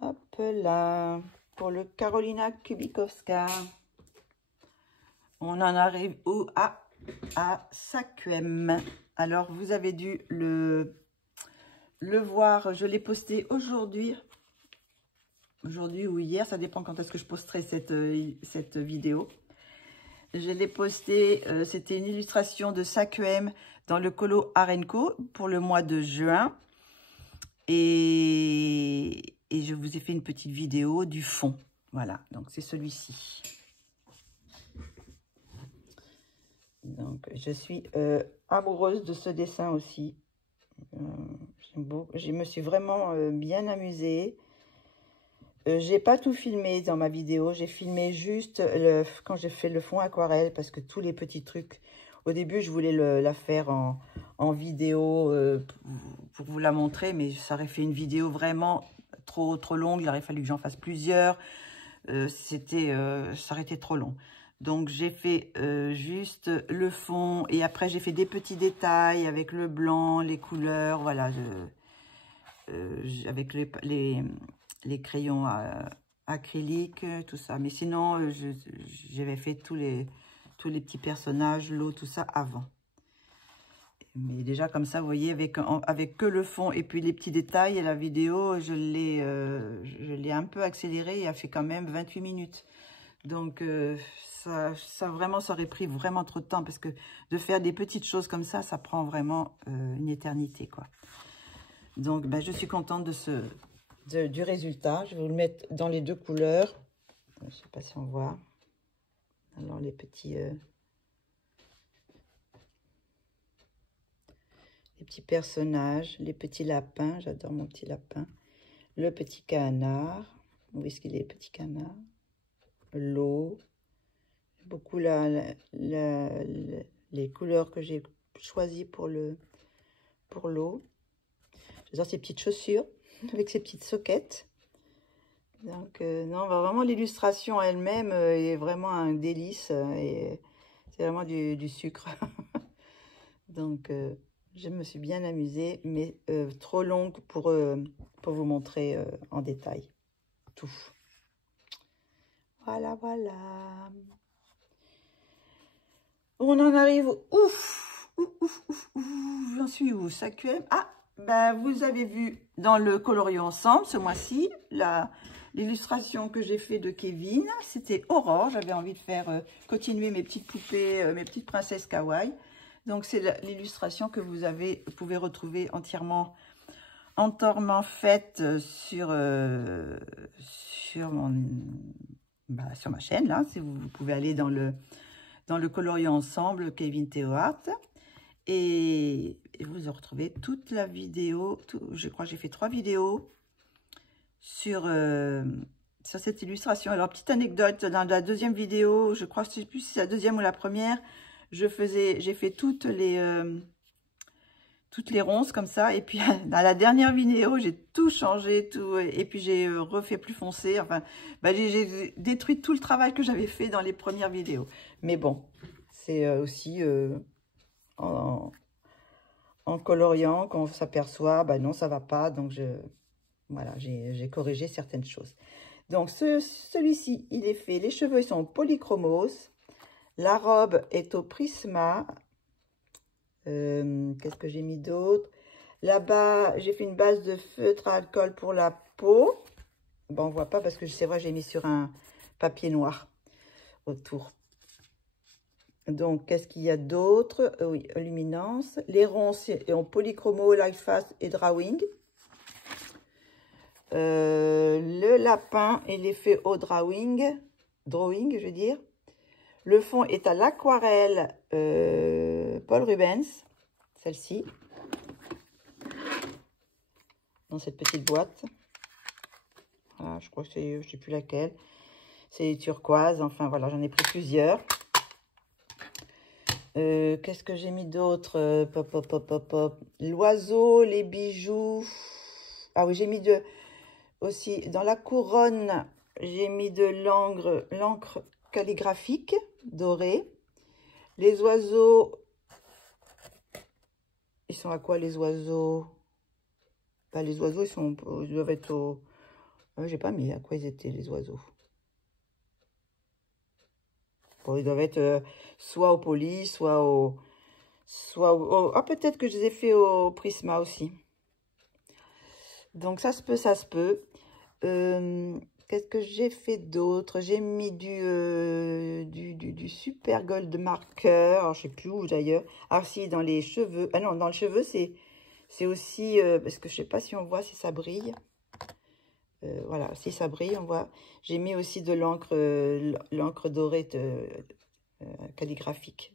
Hop là. Pour le Karolina Kubikowska. On en arrive où? À Saquem. Alors, vous avez dû le voir. Je l'ai posté aujourd'hui. Aujourd'hui ou hier. Ça dépend quand est-ce que je posterai cette vidéo. Je l'ai posté. C'était une illustration de Saquem dans le colo Arenco pour le mois de juin. Et je vous ai fait une petite vidéo du fond. Voilà, donc c'est celui-ci. Donc, je suis amoureuse de ce dessin aussi. Je me suis vraiment bien amusée. J'ai pas tout filmé dans ma vidéo. J'ai filmé juste quand j'ai fait le fond aquarelle parce que tous les petits trucs... Au début, je voulais la faire en vidéo pour vous la montrer, mais ça aurait fait une vidéo vraiment trop longue. Il aurait fallu que j'en fasse plusieurs. Ça aurait été trop long. Donc, j'ai fait juste le fond et après, j'ai fait des petits détails avec le blanc, les couleurs, voilà, avec les crayons acryliques, tout ça. Mais sinon, j'avais fait tous les petits personnages, l'eau, tout ça avant. Mais déjà comme ça, vous voyez, avec que le fond et puis les petits détails, et la vidéo, je l'ai un peu accélérée et a fait quand même 28 minutes. Donc, ça aurait pris vraiment trop de temps parce que de faire des petites choses comme ça, ça prend vraiment une éternité, quoi. Donc, ben, je suis contente du résultat. Je vais vous le mettre dans les deux couleurs. Je ne sais pas si on voit. Alors, les petits personnages, les petits lapins. J'adore mon petit lapin. Le petit canard. Où est-ce qu'il est, le petit canard? L'eau. Beaucoup les couleurs que j'ai choisies pour l'eau. J'adore ces petites chaussures avec ces petites soquettes. Donc, non, vraiment, l'illustration elle-même est vraiment un délice. Et c'est vraiment du sucre. Donc, je me suis bien amusée, mais trop longue pour vous montrer en détail tout. Voilà, voilà. On en arrive j'en suis où? Saquem. Ah, ben, vous avez vu dans le Colorions Ensemble ce mois-ci l'illustration que j'ai fait de Kevin. C'était Aurore. J'avais envie de faire continuer mes petites poupées, mes petites princesses kawaii. Donc, c'est l'illustration que vous pouvez retrouver entièrement faite sur ma chaîne. Là, si vous pouvez aller dans le Colorions Ensemble, Kevin Theo Art. Et vous retrouvez toute la vidéo. Je crois que j'ai fait 3 vidéos sur cette illustration. Alors, petite anecdote, dans la deuxième vidéo, je crois, je ne sais plus si c'est la deuxième ou la première, j'ai fait toutes les ronces comme ça. Et puis, dans la dernière vidéo, j'ai tout changé, et puis j'ai refait plus foncé. Enfin, j'ai détruit tout le travail que j'avais fait dans les premières vidéos. Mais bon, c'est aussi en coloriant qu'on s'aperçoit, non, ça va pas. Donc, voilà, j'ai corrigé certaines choses. Donc, celui-ci, il est fait. Les cheveux, ils sont au polychromos. La robe est au Prisma. Qu'est-ce que j'ai mis d'autre? Là-bas, j'ai fait une base de feutre à alcool pour la peau. Bon, on voit pas parce que c'est vrai, j'ai mis sur un papier noir autour. Donc, qu'est-ce qu'il y a d'autre? Oui, luminance. Les ronces en polychromo, light fast et drawing. Le lapin, il est fait au drawing, je veux dire. Le fond est à l'aquarelle Paul Rubens, celle-ci. dans cette petite boîte. Voilà, je crois que c'est, je ne sais plus laquelle. C'est turquoise, enfin voilà, j'en ai pris plusieurs. Qu'est-ce que j'ai mis d'autre? Pop, pop, pop, pop, pop. L'oiseau, les bijoux. Ah oui, j'ai mis aussi dans la couronne, j'ai mis de l'encre calligraphique dorée. Les oiseaux, ils sont à quoi les oiseaux? Bah, les oiseaux, ils doivent être au... j'ai pas mis à quoi ils étaient les oiseaux. Bon, ils doivent être soit au poli, soit au... Ah, peut-être que je les ai fait au Prisma aussi. Donc, ça se peut, ça se peut. Qu'est-ce que j'ai fait d'autre? J'ai mis du super gold marker. Alors, je sais plus où d'ailleurs. Ah, si, dans les cheveux. Ah non, dans le cheveu, c'est aussi... parce que je sais pas si on voit si ça brille. Voilà, si ça brille, on voit. J'ai mis aussi de l'encre dorée calligraphique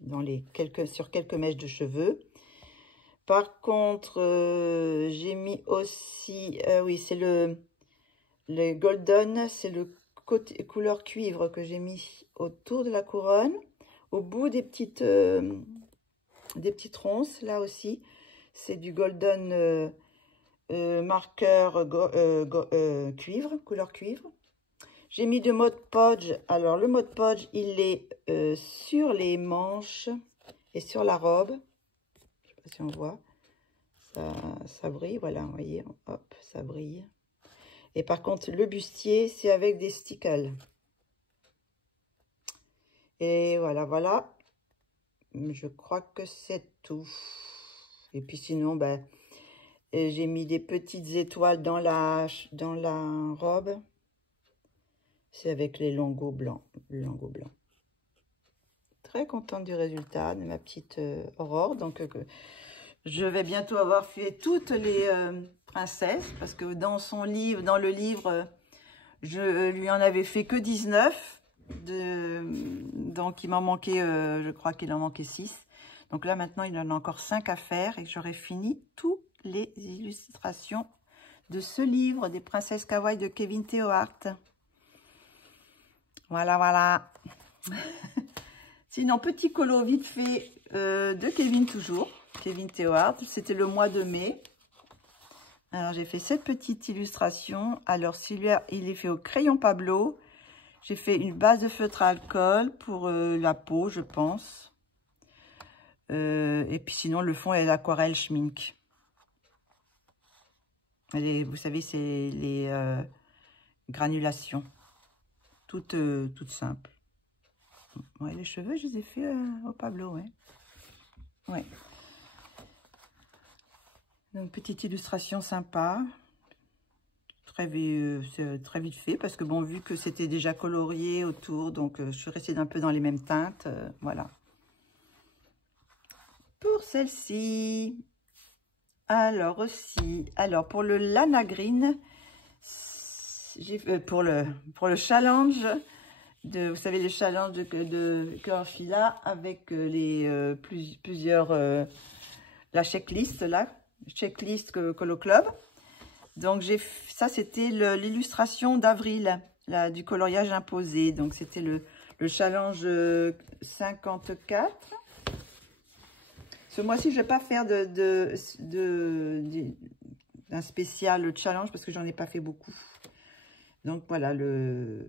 sur quelques mèches de cheveux. Par contre, j'ai mis aussi, oui, c'est le golden, c'est le couleur cuivre que j'ai mis autour de la couronne, au bout des petites ronces, là aussi, c'est du golden marqueur cuivre, couleur cuivre. J'ai mis de Mod Podge. Alors, le Mod Podge, il est sur les manches et sur la robe. Je ne sais pas si on voit. Ça brille, voilà, vous voyez. Hop, ça brille. Et par contre, le bustier, c'est avec des stickles. Et voilà, voilà. Je crois que c'est tout. Et puis sinon, ben, j'ai mis des petites étoiles dans la robe. C'est avec les lingots blancs. Très contente du résultat de ma petite Aurore. Donc, je vais bientôt avoir fait toutes les princesses. Parce que dans le livre, je lui en avais fait que 19. Donc, il m'en manquait, je crois qu'il en manquait 6. Donc là, maintenant, il en a encore 5 à faire. Et j'aurai fini toutes les illustrations de ce livre des princesses kawaii de Kevin Theohart. Voilà, voilà. Sinon, petit colo vite fait de Kevin toujours. Kevin Theohart, c'était le mois de mai. Alors, j'ai fait cette petite illustration. Alors, celui-là, il est fait au crayon Pablo. J'ai fait une base de feutre à alcool pour la peau, je pense. Et puis sinon, le fond est l'aquarelle Schmink. Vous savez, c'est les granulations. Toutes simples. Ouais, les cheveux, je les ai fait au Pablo, ouais. Ouais. Donc, petite illustration sympa. Très vite fait, parce que bon, vu que c'était déjà colorié autour, donc je suis restée un peu dans les mêmes teintes. Voilà. Pour celle-ci, alors aussi, alors pour le Lana Green, pour le challenge, vous savez, les challenges de Curfila avec plusieurs, la checklist, là, checklist Colo Club. Donc, ça, c'était l'illustration d'avril, du coloriage imposé. Donc, c'était le challenge 54. Ce mois-ci, je ne vais pas faire d'un spécial challenge parce que j'en ai pas fait beaucoup. Donc, voilà, le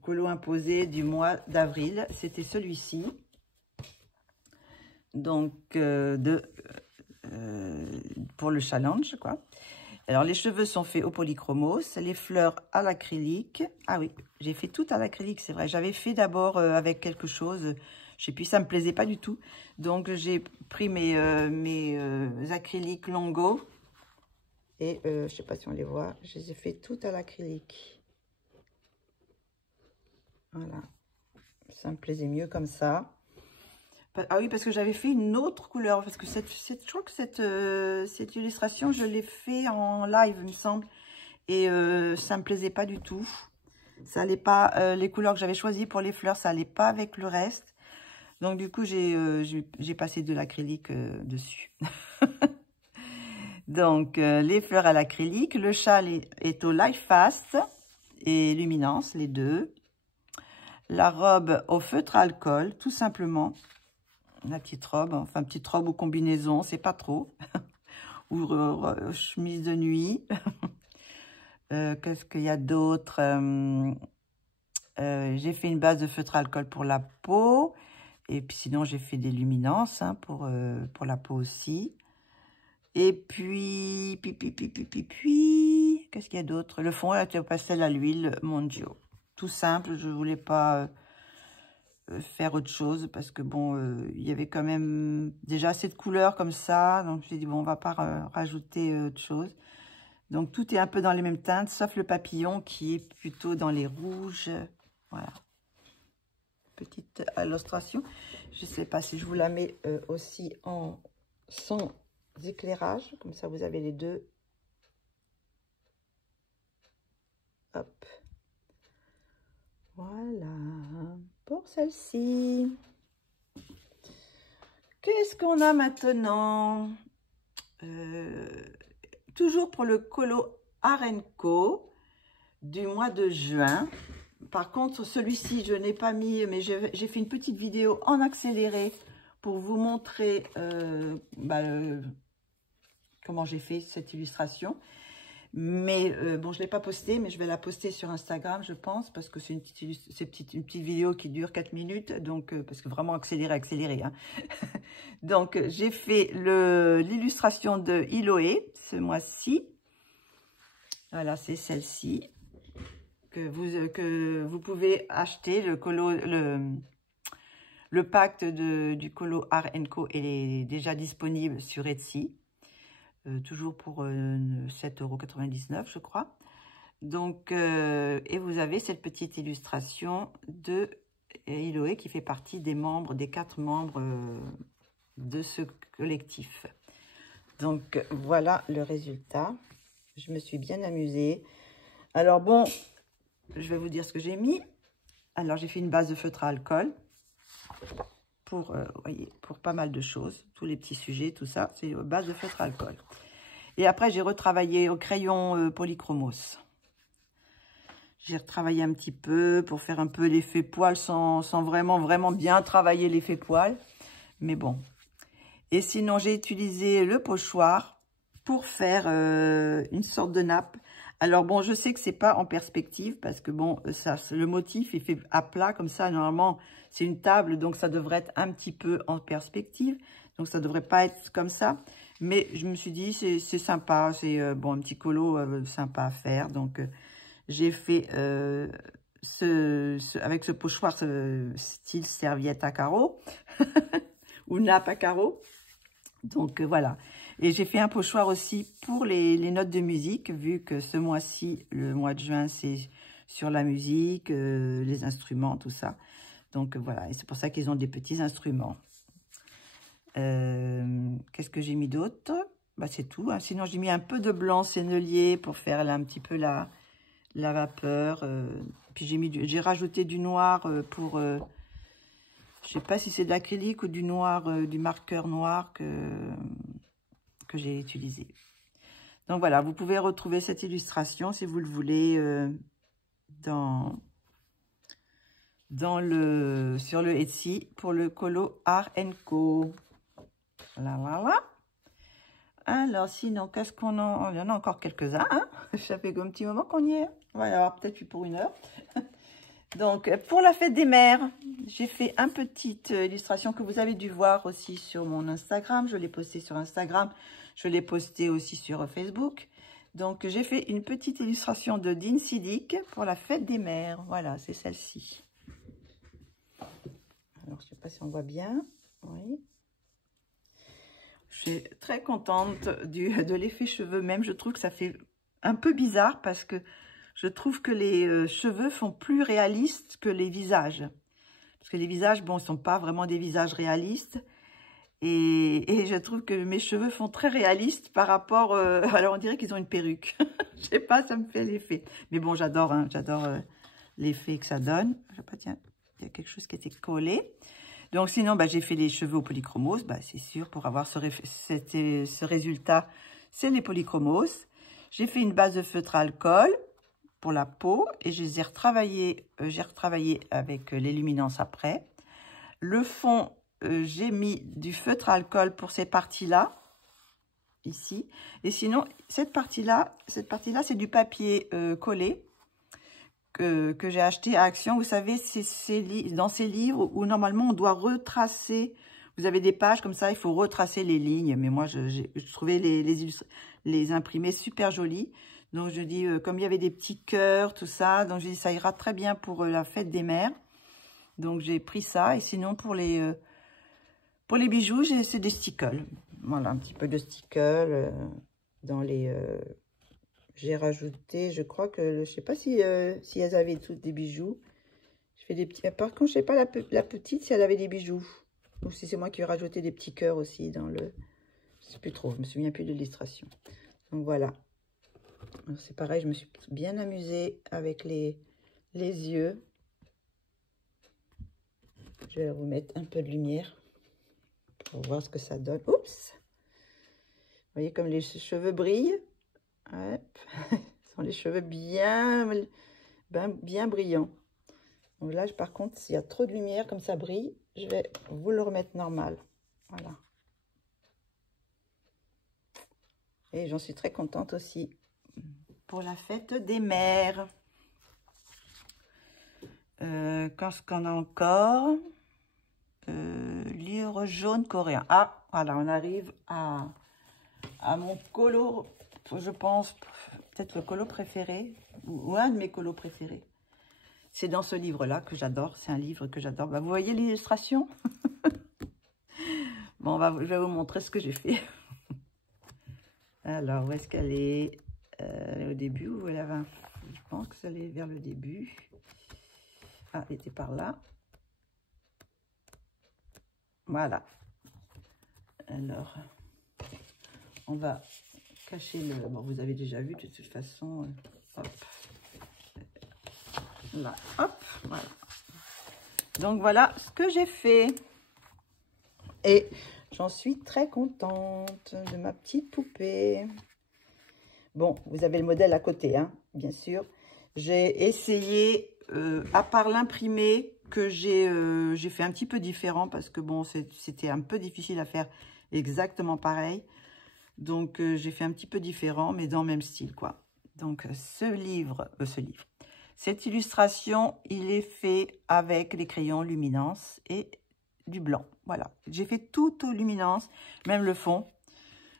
colo imposé du mois d'avril, c'était celui-ci. Donc, pour le challenge, quoi. Alors, les cheveux sont faits au polychromos, les fleurs à l'acrylique. Ah oui, j'ai fait tout à l'acrylique, c'est vrai. J'avais fait d'abord avec quelque chose, je sais plus, ça me plaisait pas du tout. Donc, j'ai pris mes acryliques Longo. Et je sais pas si on les voit, je les ai fait tout à l'acrylique. Voilà, ça me plaisait mieux comme ça. Ah oui, parce que j'avais fait une autre couleur, parce que je crois que cette illustration, je l'ai fait en live, il me semble, et ça me plaisait pas du tout. Ça allait pas, les couleurs que j'avais choisies pour les fleurs, ça allait pas avec le reste. Donc du coup, j'ai passé de l'acrylique dessus. Donc, les fleurs à l'acrylique. Le châle est au Life Fast et Luminance, les deux. La robe au feutre à alcool, tout simplement. La petite robe, enfin petite robe ou combinaison, c'est pas trop. Ou chemise de nuit. Qu'est-ce qu'il y a d'autre? J'ai fait une base de feutre à alcool pour la peau. Et puis sinon, j'ai fait des luminances hein, pour la peau aussi. Et puis qu'est-ce qu'il y a d'autre? Le fond est au pastel à l'huile Mondio. Tout simple, je voulais pas faire autre chose parce que bon, il y avait quand même déjà assez de couleurs comme ça. Donc j'ai dit bon, on va pas rajouter autre chose. Donc tout est un peu dans les mêmes teintes, sauf le papillon qui est plutôt dans les rouges. Voilà. Petite illustration. Je ne sais pas si je vous la mets aussi en sans éclairage. Comme ça, vous avez les deux. Hop. Voilà. Pour celle-ci. Qu'est-ce qu'on a maintenant? Toujours pour le colo Art & Co du mois de juin. Par contre, celui-ci, je n'ai pas mis, mais j'ai fait une petite vidéo en accéléré pour vous montrer comment j'ai fait cette illustration. Mais bon, je ne l'ai pas postée, mais je vais la poster sur Instagram, je pense, parce que c'est une petite vidéo qui dure 4 minutes, donc parce que vraiment accéléré. Hein. Donc, j'ai fait l'illustration de Hiloé ce mois-ci. Voilà, c'est celle-ci. Que vous pouvez acheter le pack du colo Art & Co est déjà disponible sur Etsy, toujours pour 7,99 € je crois. Donc et vous avez cette petite illustration de Hiloé qui fait partie des 4 membres de ce collectif. Donc voilà le résultat. Je me suis bien amusée. Alors bon, je vais vous dire ce que j'ai mis. Alors, j'ai fait une base de feutre à alcool pour, voyez, pour pas mal de choses. Tous les petits sujets, tout ça, c'est une base de feutre à alcool. Et après, j'ai retravaillé au crayon polychromos. J'ai retravaillé un petit peu pour faire un peu l'effet poil sans vraiment bien travailler l'effet poil. Mais bon. Et sinon, j'ai utilisé le pochoir pour faire une sorte de nappe. Alors bon, je sais que c'est pas en perspective parce que bon, le motif est fait à plat comme ça. Normalement, c'est une table, donc ça devrait être un petit peu en perspective. Donc ça devrait pas être comme ça. Mais je me suis dit, c'est sympa, c'est bon un petit colo sympa à faire. Donc j'ai fait avec ce pochoir style serviette à carreaux ou nappe à carreaux. Donc voilà. Et j'ai fait un pochoir aussi pour les notes de musique, vu que ce mois-ci, le mois de juin, c'est sur la musique, les instruments, tout ça. Donc voilà, et c'est pour ça qu'ils ont des petits instruments. Qu'est-ce que j'ai mis d'autre? Bah, c'est tout. Hein. Sinon, j'ai mis un peu de blanc sennelier pour faire là, un petit peu la vapeur. Puis j'ai rajouté du noir pour... je sais pas si c'est de l'acrylique ou du noir, du marqueur noir que j'ai utilisé. Donc voilà, vous pouvez retrouver cette illustration si vous le voulez sur le Etsy pour le colo Art & Co. Voilà. Alors sinon, qu'est-ce qu'on a? Il y en a encore quelques-uns. Hein, ça fait un petit moment qu'on y est. On va y avoir peut-être pour 1 heure. Donc, pour la fête des mères, j'ai fait une petite illustration que vous avez dû voir aussi sur mon Instagram. Je l'ai posté sur Instagram. Je l'ai posté aussi sur Facebook. Donc, j'ai fait une petite illustration de Dean Sidic pour la fête des mères. Voilà, c'est celle-ci. Alors, je ne sais pas si on voit bien. Oui. Je suis très contente de l'effet cheveux. Même, je trouve que ça fait un peu bizarre parce que je trouve que les cheveux font plus réalistes que les visages. Parce que les visages, bon, ils ne sont pas vraiment des visages réalistes. Et je trouve que mes cheveux font très réalistes par rapport... alors, on dirait qu'ils ont une perruque. Je sais pas, ça me fait l'effet. Mais bon, j'adore, hein, j'adore l'effet que ça donne. Je sais pas, tiens, il y a quelque chose qui était collé. Donc, sinon, bah, j'ai fait les cheveux au polychromos. Bah, c'est sûr, pour avoir ce résultat c'est les polychromos. J'ai fait une base de feutre à alcool pour la peau et je les ai retravaillés, j'ai retravaillé avec les luminances après. Le fond, j'ai mis du feutre à alcool pour ces parties-là, ici. Et sinon, cette partie-là, c'est du papier collé que j'ai acheté à Action. Vous savez, c'est dans ces livres où normalement on doit retracer. Vous avez des pages comme ça, il faut retracer les lignes. Mais moi, je trouvais les imprimés super jolis. Donc, je dis, comme il y avait des petits cœurs, tout ça, donc je dis, ça ira très bien pour la fête des mères. Donc, j'ai pris ça. Et sinon, pour les bijoux, c'est des stickles. Voilà, un petit peu de stickles dans les... j'ai rajouté, je crois que, je sais pas si elles avaient toutes des bijoux. Je fais des petits... Par contre, je sais pas la petite si elle avait des bijoux. Ou si c'est moi qui ai rajouté des petits cœurs aussi dans le... Je sais plus trop, je me souviens plus de l'illustration. Donc voilà. C'est pareil, je me suis bien amusée avec les yeux. Je vais vous mettre un peu de lumière pour voir ce que ça donne. Oups! Vous voyez comme les cheveux brillent. Ouais. Ce sont les cheveux bien brillants. Donc là, par contre, s'il y a trop de lumière, comme ça brille, je vais vous le remettre normal. Voilà. Et j'en suis très contente aussi pour la fête des mères. Qu'est-ce qu'on a encore? Livre jaune coréen. Ah, voilà, on arrive à mon colo, je pense, peut-être le colo préféré, ou un de mes colos préférés. C'est dans ce livre-là que j'adore. C'est un livre que j'adore. Bah, vous voyez l'illustration? Bon, je vais vous montrer ce que j'ai fait. Alors, où est-ce qu'elle est? Au début ou elle avait je pense que ça allait vers le début. Ah, elle était par là. Voilà. Alors, on va cacher le... Bon, vous avez déjà vu de toute façon. Hop. Là, hop, voilà. Donc, voilà ce que j'ai fait. Et j'en suis très contente de ma petite poupée. Bon, vous avez le modèle à côté, hein, bien sûr. J'ai essayé, à part l'imprimé, que j'ai fait un petit peu différent parce que, bon, c'était un peu difficile à faire exactement pareil. Donc, j'ai fait un petit peu différent, mais dans le même style, quoi. Donc, cette illustration, il est fait avec les crayons luminance et du blanc. Voilà, j'ai fait tout aux luminances, même le fond.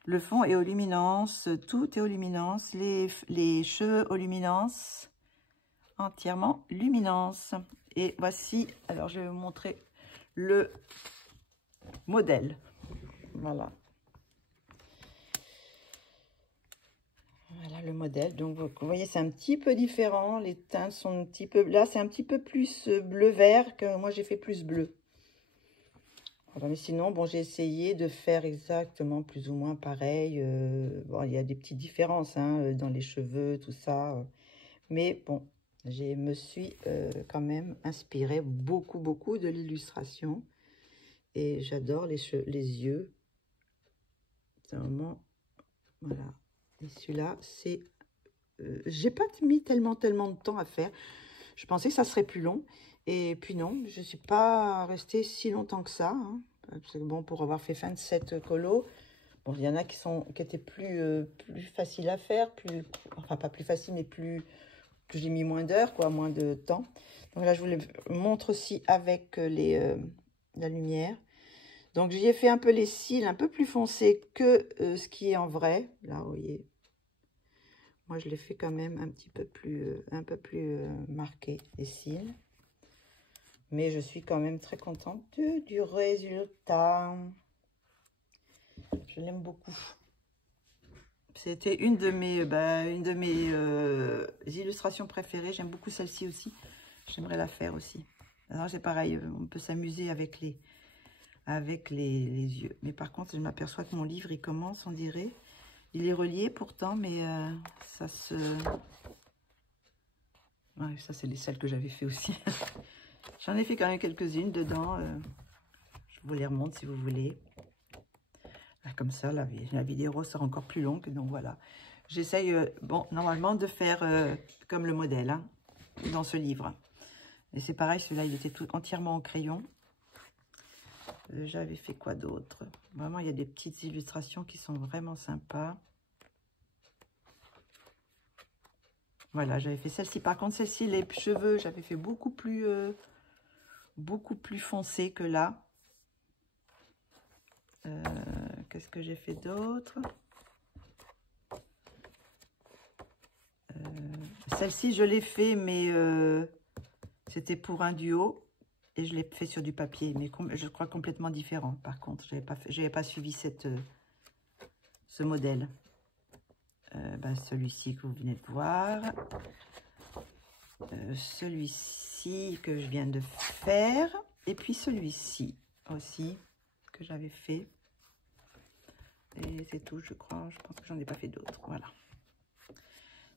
Le fond est aux luminances, tout est aux luminances, les cheveux aux luminances, entièrement luminance. Et voici, alors je vais vous montrer le modèle. Voilà. Voilà le modèle. Donc vous voyez, c'est un petit peu différent. Les teintes sont un petit peu... Là, c'est un petit peu plus bleu-vert que moi, j'ai fait plus bleu. Voilà, mais sinon, bon, j'ai essayé de faire exactement plus ou moins pareil. Bon, il y a des petites différences hein, dans les cheveux, tout ça. Mais bon, je me suis quand même inspirée beaucoup de l'illustration. Et j'adore les yeux. C'est vraiment... Voilà. Et celui-là, c'est... j'ai pas mis tellement de temps à faire. Je pensais que ça serait plus long. Et puis non, je ne suis pas restée si longtemps que ça. Hein, parce que bon, pour avoir fait 27 colos, bon, il y en a qui étaient plus faciles à faire. Enfin, pas plus facile, mais que j'ai mis moins d'heures, quoi, moins de temps. Donc là, je vous le montre aussi avec la lumière. Donc, j'y ai fait un peu les cils un peu plus foncés que ce qui est en vrai. Là, vous voyez. Moi, je l'ai fait quand même un peu plus marqué, les cils. Mais je suis quand même très contente du résultat. Je l'aime beaucoup. C'était une de mes illustrations préférées. J'aime beaucoup celle-ci aussi. J'aimerais la faire aussi. Alors, c'est pareil, on peut s'amuser avec les yeux. Mais par contre, je m'aperçois que mon livre, il commence, on dirait. Il est relié pourtant, mais ça se... Ouais, ça, c'est celles que j'avais fait aussi. J'en ai fait quand même quelques-unes dedans. Je vous les remonte si vous voulez. comme ça, la vidéo sera encore plus longue. Donc voilà. J'essaye, bon, normalement, de faire comme le modèle, hein, dans ce livre. Et c'est pareil, celui-là, il était tout entièrement en crayon. J'avais fait quoi d'autre? Vraiment, il y a des petites illustrations qui sont vraiment sympas. Voilà, j'avais fait celle-ci. Par contre, celle-ci, les cheveux, j'avais fait beaucoup plus foncé que là. Qu'est-ce que j'ai fait d'autre? Celle-ci, je l'ai fait, mais c'était pour un duo. Et je l'ai fait sur du papier, mais je crois complètement différent. Par contre, je n'avais pas suivi ce modèle. Celui-ci que vous venez de voir. Celui-ci que je viens de faire. Et puis celui-ci aussi, que j'avais fait. Et c'est tout, je crois. Je pense que j'en ai pas fait d'autres. Voilà.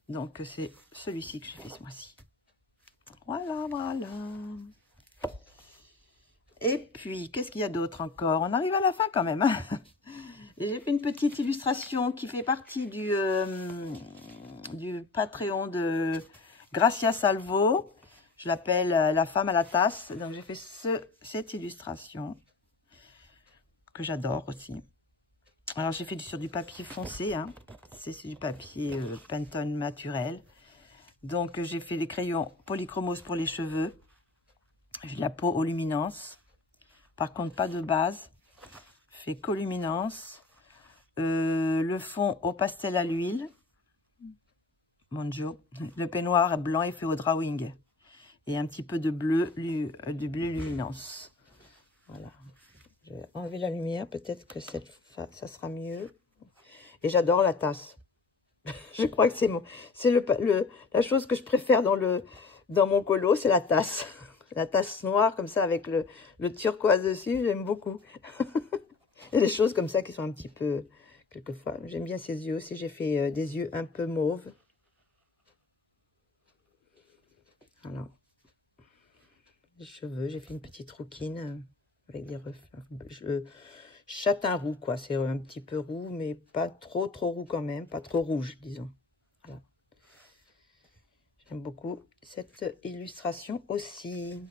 Donc, c'est celui-ci que j'ai fait ce mois-ci. Voilà, voilà. Et puis, qu'est-ce qu'il y a d'autre encore? On arrive à la fin quand même. Hein. Et j'ai fait une petite illustration qui fait partie du Patreon de Gracia Salvo. Je l'appelle La femme à la tasse. Donc, j'ai fait cette illustration que j'adore aussi. Alors, j'ai fait sur du papier foncé. Hein. C'est du papier Pantone naturel. Donc, j'ai fait les crayons polychromos pour les cheveux. J'ai la peau aux luminances. Par contre, pas de base. Fait qu'aux-luminance. Le fond au pastel à l'huile. Monjo. Le peignoir blanc est fait au drawing. Et un petit peu de bleu luminance. Voilà. Je vais enlever la lumière. Peut-être que ça sera mieux. Et j'adore la tasse. Je crois que c'est la chose que je préfère dans mon colo, c'est la tasse. La tasse noire, comme ça, avec le turquoise dessus, j'aime beaucoup. Il y a des choses comme ça qui sont un petit peu, quelquefois. J'aime bien ses yeux aussi. J'ai fait des yeux un peu mauves. Alors, les cheveux, j'ai fait une petite rouquine avec des reflets. Châtain roux, quoi. C'est un petit peu roux, mais pas trop roux quand même. Pas trop rouge, disons. Voilà. J'aime beaucoup cette illustration aussi.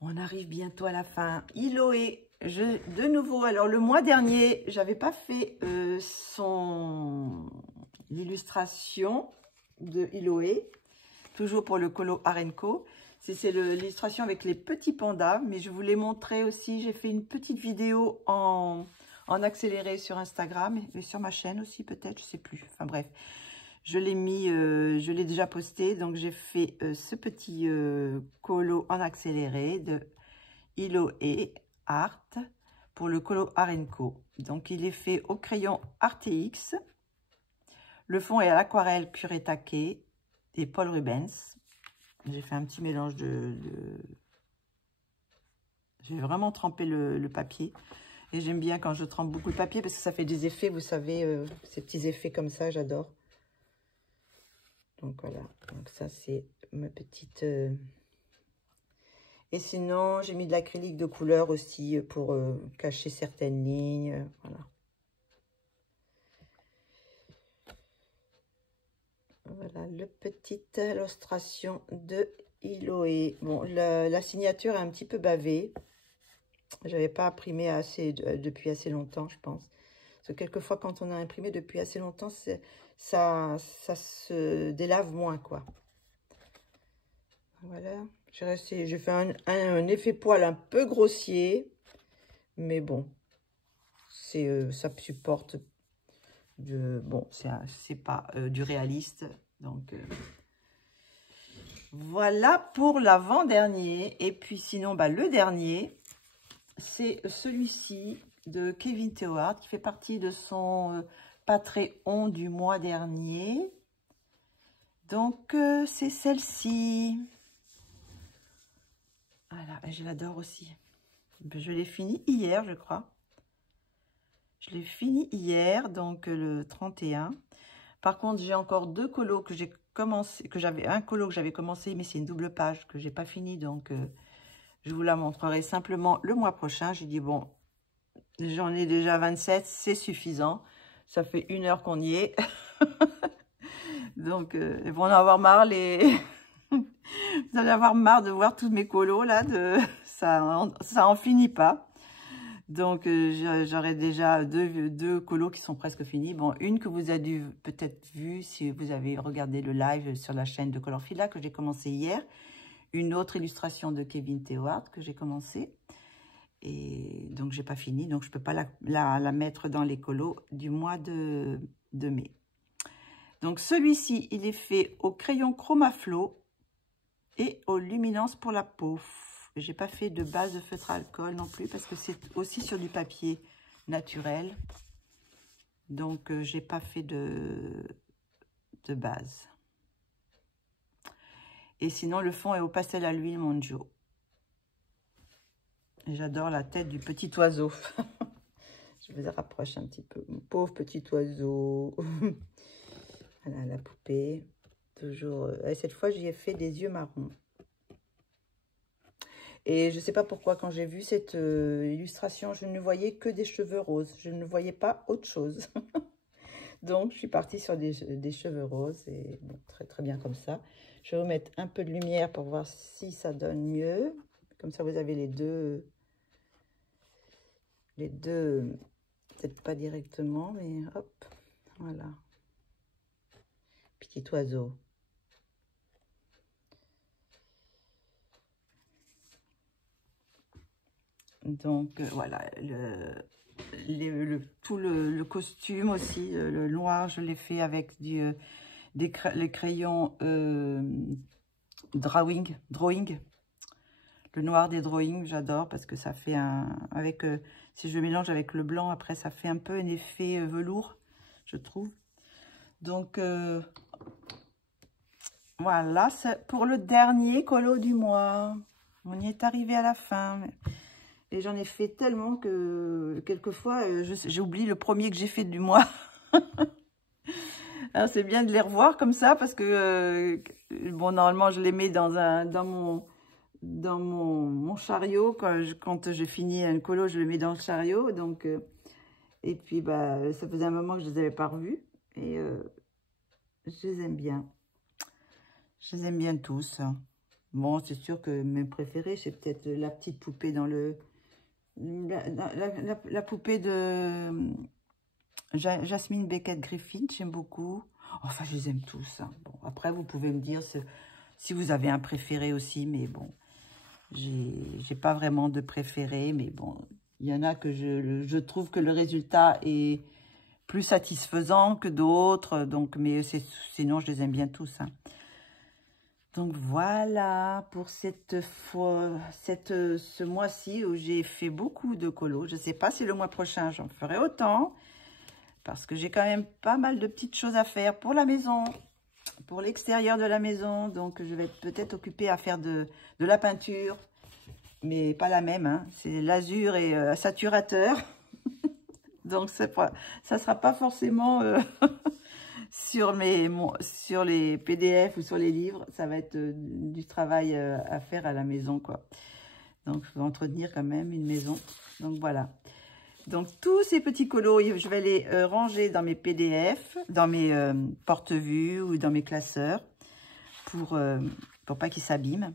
On arrive bientôt à la fin. Iloé, de nouveau, alors le mois dernier, j'avais pas fait l'illustration de Iloé, toujours pour le colo Arenco. C'est l'illustration avec les petits pandas, mais je vous l'ai montré aussi. J'ai fait une petite vidéo en accéléré sur Instagram et sur ma chaîne aussi peut-être, je sais plus. Enfin bref, je l'ai mis, je l'ai déjà posté. Donc j'ai fait ce petit colo en accéléré de Iloé Art pour le colo Arenco. Donc il est fait au crayon RTX. Le fond est à l'aquarelle Kuretake et Paul Rubens. J'ai fait un petit mélange J'ai vraiment trempé le papier. Et j'aime bien quand je trempe beaucoup le papier parce que ça fait des effets, vous savez, ces petits effets comme ça, j'adore. Donc voilà, donc ça c'est ma petite... Et sinon, j'ai mis de l'acrylique de couleur aussi pour cacher certaines lignes, voilà. Voilà, la petite illustration de Iloé. Bon, la signature est un petit peu bavée. J'avais pas imprimé depuis assez longtemps, je pense. Parce que quelquefois, quand on a imprimé depuis assez longtemps, ça se délave moins, quoi. Voilà. J'ai fait un effet poil un peu grossier. Mais bon, ça supporte bon, c'est pas du réaliste. Donc, voilà pour l'avant-dernier. Et puis sinon, le dernier, c'est celui-ci de Kevin Théohard qui fait partie de son Patreon du mois dernier. Donc, c'est celle-ci. Voilà, je l'adore aussi. Je l'ai fini hier, je crois. Je l'ai fini hier, donc le 31. Par contre, j'ai encore deux colos que j'ai commencé, un colo que j'avais commencé, mais c'est une double page que j'ai pas fini, donc Je vous la montrerai simplement le mois prochain. J'ai dit, bon, j'en ai déjà 27, c'est suffisant. Ça fait 1 heure qu'on y est. Donc, ils vont en avoir marre, les... Vous allez avoir marre de voir tous mes colos, là. Ça en finit pas. Donc, j'aurai déjà deux colos qui sont presque finis. Bon, une que vous avez peut-être vue si vous avez regardé le live sur la chaîne de Colorfila que j'ai commencé hier. Une autre illustration de Kevin Théoard que j'ai commencé. Et donc, j'ai pas fini. Donc, je peux pas la mettre dans les colos du mois de mai. Donc, celui-ci, il est fait au crayon Chromaflo et aux luminances pour la peau. J'ai pas fait de base de feutre à alcool non plus parce que c'est aussi sur du papier naturel. Donc, j'ai pas fait de base. Et sinon, le fond est au pastel à l'huile Monjo. J'adore la tête du petit oiseau. Je vous rapproche un petit peu. Mon pauvre petit oiseau. Voilà, la poupée. Toujours. Cette fois, j'y ai fait des yeux marrons. Et je ne sais pas pourquoi, quand j'ai vu cette illustration, je ne voyais que des cheveux roses. Je ne voyais pas autre chose. Donc, je suis partie sur des cheveux roses. Et bon, très, très bien comme ça. Je vais remettre un peu de lumière pour voir si ça donne mieux. Comme ça, vous avez les deux. Peut-être pas directement, mais hop, voilà. Petit oiseau. Donc, voilà, tout le costume aussi, le noir, je l'ai fait avec les crayons drawing. Le noir des drawings, j'adore parce que ça fait si je mélange avec le blanc, après, ça fait un peu un effet velours, je trouve. Donc, voilà, c'est pour le dernier colo du mois. On y est arrivé à la fin. Et j'en ai fait tellement que quelquefois, j'oublie le premier que j'ai fait du mois. Alors, c'est bien de les revoir comme ça parce que, bon, normalement, je les mets dans mon chariot. Quand je finis un colo, je le mets dans le chariot. Donc, et puis, bah, ça faisait un moment que je ne les avais pas revus. Et je les aime bien. Je les aime bien tous. Bon, c'est sûr que mes préférés, c'est peut-être la petite poupée dans le... La poupée de Jasmine Beckett Griffin, j'aime beaucoup. Enfin, je les aime tous. Hein. Bon, après, vous pouvez me dire si vous avez un préféré aussi, mais bon, j'ai pas vraiment de préféré, mais bon, il y en a que je trouve que le résultat est plus satisfaisant que d'autres, donc, mais sinon, je les aime bien tous. Hein. Donc voilà pour ce mois-ci où j'ai fait beaucoup de colos. Je ne sais pas si le mois prochain j'en ferai autant parce que j'ai quand même pas mal de petites choses à faire pour la maison, pour l'extérieur de la maison. Donc je vais peut-être occupée à faire de la peinture, mais pas la même. Hein. C'est l'azur et saturateur. Donc ça ne sera pas forcément... sur les PDF ou sur les livres, ça va être du travail à faire à la maison, quoi. Donc, je vais entretenir quand même une maison. Donc, voilà. Donc, tous ces petits colos, je vais les ranger dans mes PDF, dans mes porte-vues ou dans mes classeurs pour pas qu'ils s'abîment.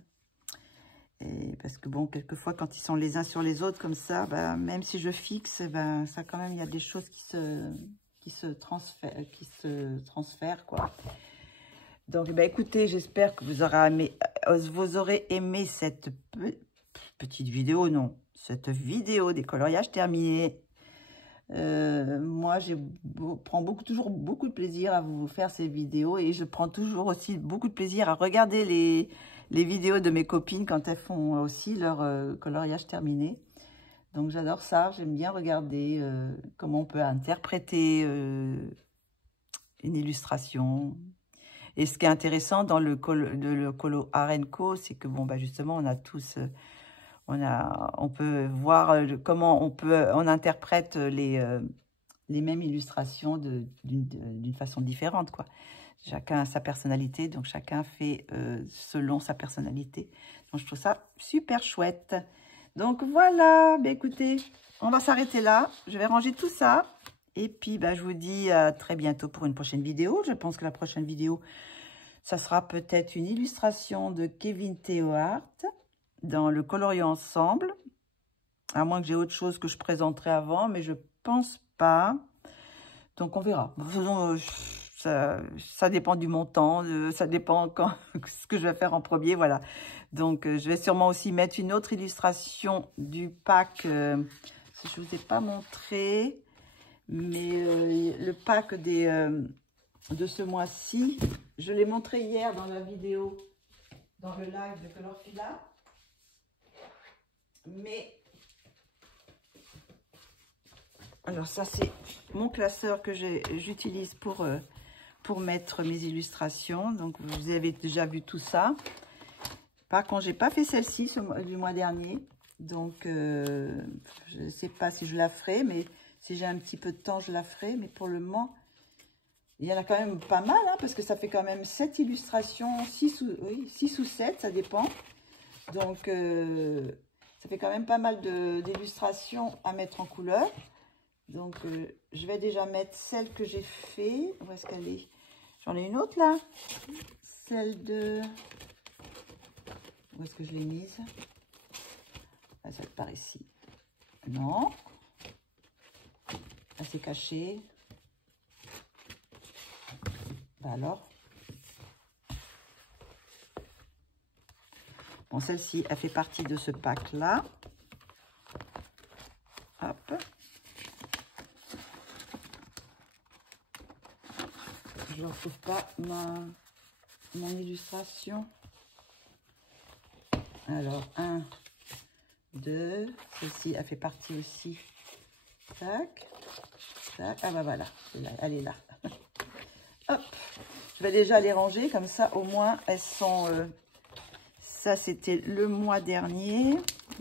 Parce que, bon, quelquefois, quand ils sont les uns sur les autres comme ça, bah, même si je fixe, bah, ça quand même, il y a des choses qui se transfèrent, quoi. Donc, bah, écoutez, j'espère que vous aurez aimé cette petite vidéo, non, cette vidéo des coloriages terminés. Moi, je prends toujours beaucoup de plaisir à vous faire ces vidéos et je prends toujours aussi beaucoup de plaisir à regarder les vidéos de mes copines quand elles font aussi leur coloriage terminé. Donc, j'adore ça. J'aime bien regarder comment on peut interpréter une illustration. Et ce qui est intéressant dans le colo Art & Co, c'est que, bon, bah, justement, on a tous... on peut voir comment on interprète les mêmes illustrations d'une façon différente, quoi. Chacun a sa personnalité, donc chacun fait selon sa personnalité. Donc, je trouve ça super chouette. Donc, voilà. Ben, écoutez, on va s'arrêter là. Je vais ranger tout ça. Et puis, ben, je vous dis à très bientôt pour une prochaine vidéo. Je pense que la prochaine vidéo, ça sera peut-être une illustration de Kevin Theohart dans le coloriant ensemble. À moins que j'ai autre chose que je présenterai avant, mais je pense pas. Donc, on verra. Faisons, ça dépend du montant, ça dépend ce que je vais faire en premier, voilà. Donc, je vais sûrement aussi mettre une autre illustration du pack. Je ne vous ai pas montré, mais le pack de ce mois-ci, je l'ai montré hier dans la vidéo, dans le live de Colorfila. Mais... alors ça, c'est mon classeur que j'utilise pour mettre mes illustrations. Donc, vous avez déjà vu tout ça. Par contre, j'ai pas fait celle-ci du mois dernier. Donc, je ne sais pas si je la ferai, mais si j'ai un petit peu de temps, je la ferai. Mais pour le moment, il y en a quand même pas mal, hein, parce que ça fait quand même 7 illustrations, 6 ou 7, ça dépend. Donc, ça fait quand même pas mal d'illustrations à mettre en couleur. Donc, je vais déjà mettre celle que j'ai fait. Où est-ce qu'elle est? J'en ai une autre là. Celle de... où est-ce que je l'ai mise? Ah, ça part ici. Non. Elle s'est cachée. Bah alors. Bon, celle-ci, elle fait partie de ce pack-là. Hop. Je ne retrouve pas mon illustration. Alors, 1, 2. Celle-ci, elle fait partie aussi. Tac. Tac. Ah bah voilà. Elle est là. Hop. Je vais déjà les ranger. Comme ça, au moins, elles sont... ça, c'était le mois dernier.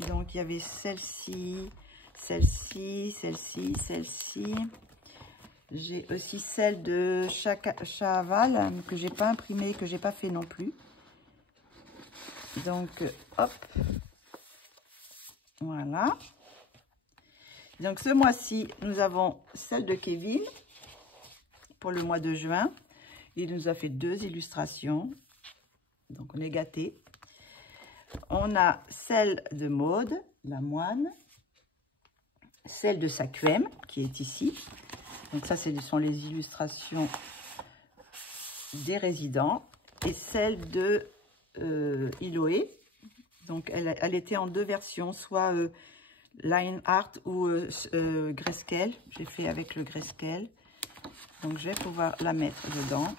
Donc, il y avait celle-ci, celle-ci, celle-ci, celle-ci. J'ai aussi celle de Chaval que j'ai pas imprimée, que j'ai pas fait non plus. Donc, hop. Voilà. Donc, ce mois-ci, nous avons celle de Kevin pour le mois de juin. Il nous a fait 2 illustrations. Donc, on est gâtés. On a celle de Maude, la moine. Celle de Sakuem, qui est ici. Donc ça, ce sont les illustrations des résidents. Et celle de Iloé. Donc elle était en 2 versions, soit line art ou grayscale. J'ai fait avec le grayscale. Donc je vais pouvoir la mettre dedans.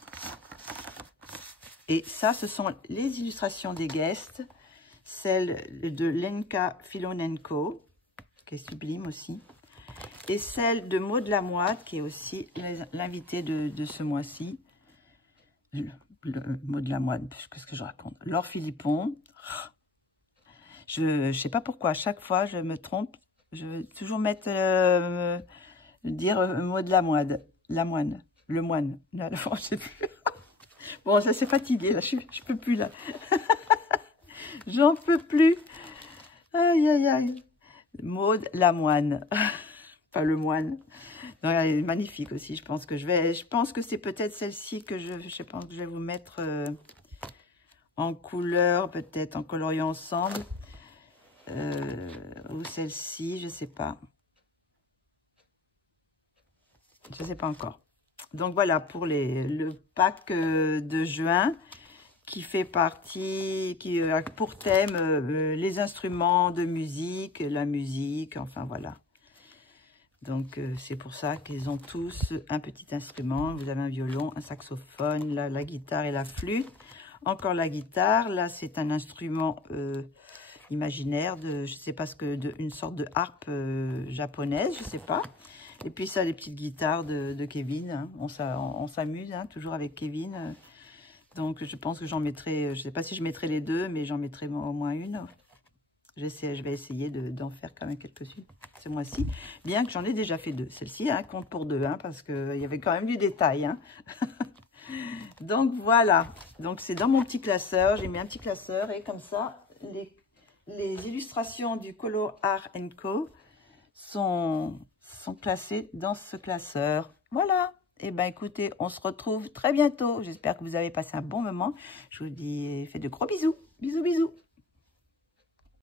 Et ça, ce sont les illustrations des guests. Celle de Lenka Filonenko, qui est sublime aussi. Et celle de Maud Lamoine, qui est aussi l'invité de ce mois-ci. Maud Lamoine, qu'est-ce que je raconte? Laure Philippon. Je ne sais pas pourquoi, à chaque fois, je me trompe. Je veux toujours mettre, dire Maud Lamoine. Le moine. Là, bon, je sais plus. Bon, ça c'est fatigué, là, je peux plus, là. J'en peux plus. Aïe, aïe, aïe. Maud Lamoine. Pas le moine. Donc, elle est magnifique aussi. Je pense que c'est peut-être celle-ci que je pense que je vais vous mettre en couleur, peut-être en coloriant ensemble. Ou celle-ci, je sais pas. Je sais pas encore. Donc voilà pour le pack de juin qui fait partie, qui a pour thème les instruments de musique, la musique, enfin voilà. Donc, c'est pour ça qu'ils ont tous un petit instrument. Vous avez un violon, un saxophone, la guitare et la flûte. Encore la guitare. Là, c'est un instrument imaginaire, je ne sais pas ce que, une sorte de harpe japonaise, je ne sais pas. Et puis, ça, les petites guitares de Kevin. Hein. On s'amuse, hein, toujours avec Kevin. Donc, je pense que j'en mettrai, je ne sais pas si je mettrai les 2, mais j'en mettrai au moins une. Je vais essayer d'en faire quand même quelques-unes ce mois-ci, bien que j'en ai déjà fait 2. Celle-ci hein, compte pour 2, hein, parce qu'il y avait quand même du détail. Hein. Donc voilà, donc c'est dans mon petit classeur, j'ai mis un petit classeur et comme ça, les illustrations du Colo Art & Co sont classées dans ce classeur. Voilà. Et ben écoutez, on se retrouve très bientôt. J'espère que vous avez passé un bon moment. Je vous dis, faites de gros bisous. Bisous, bisous.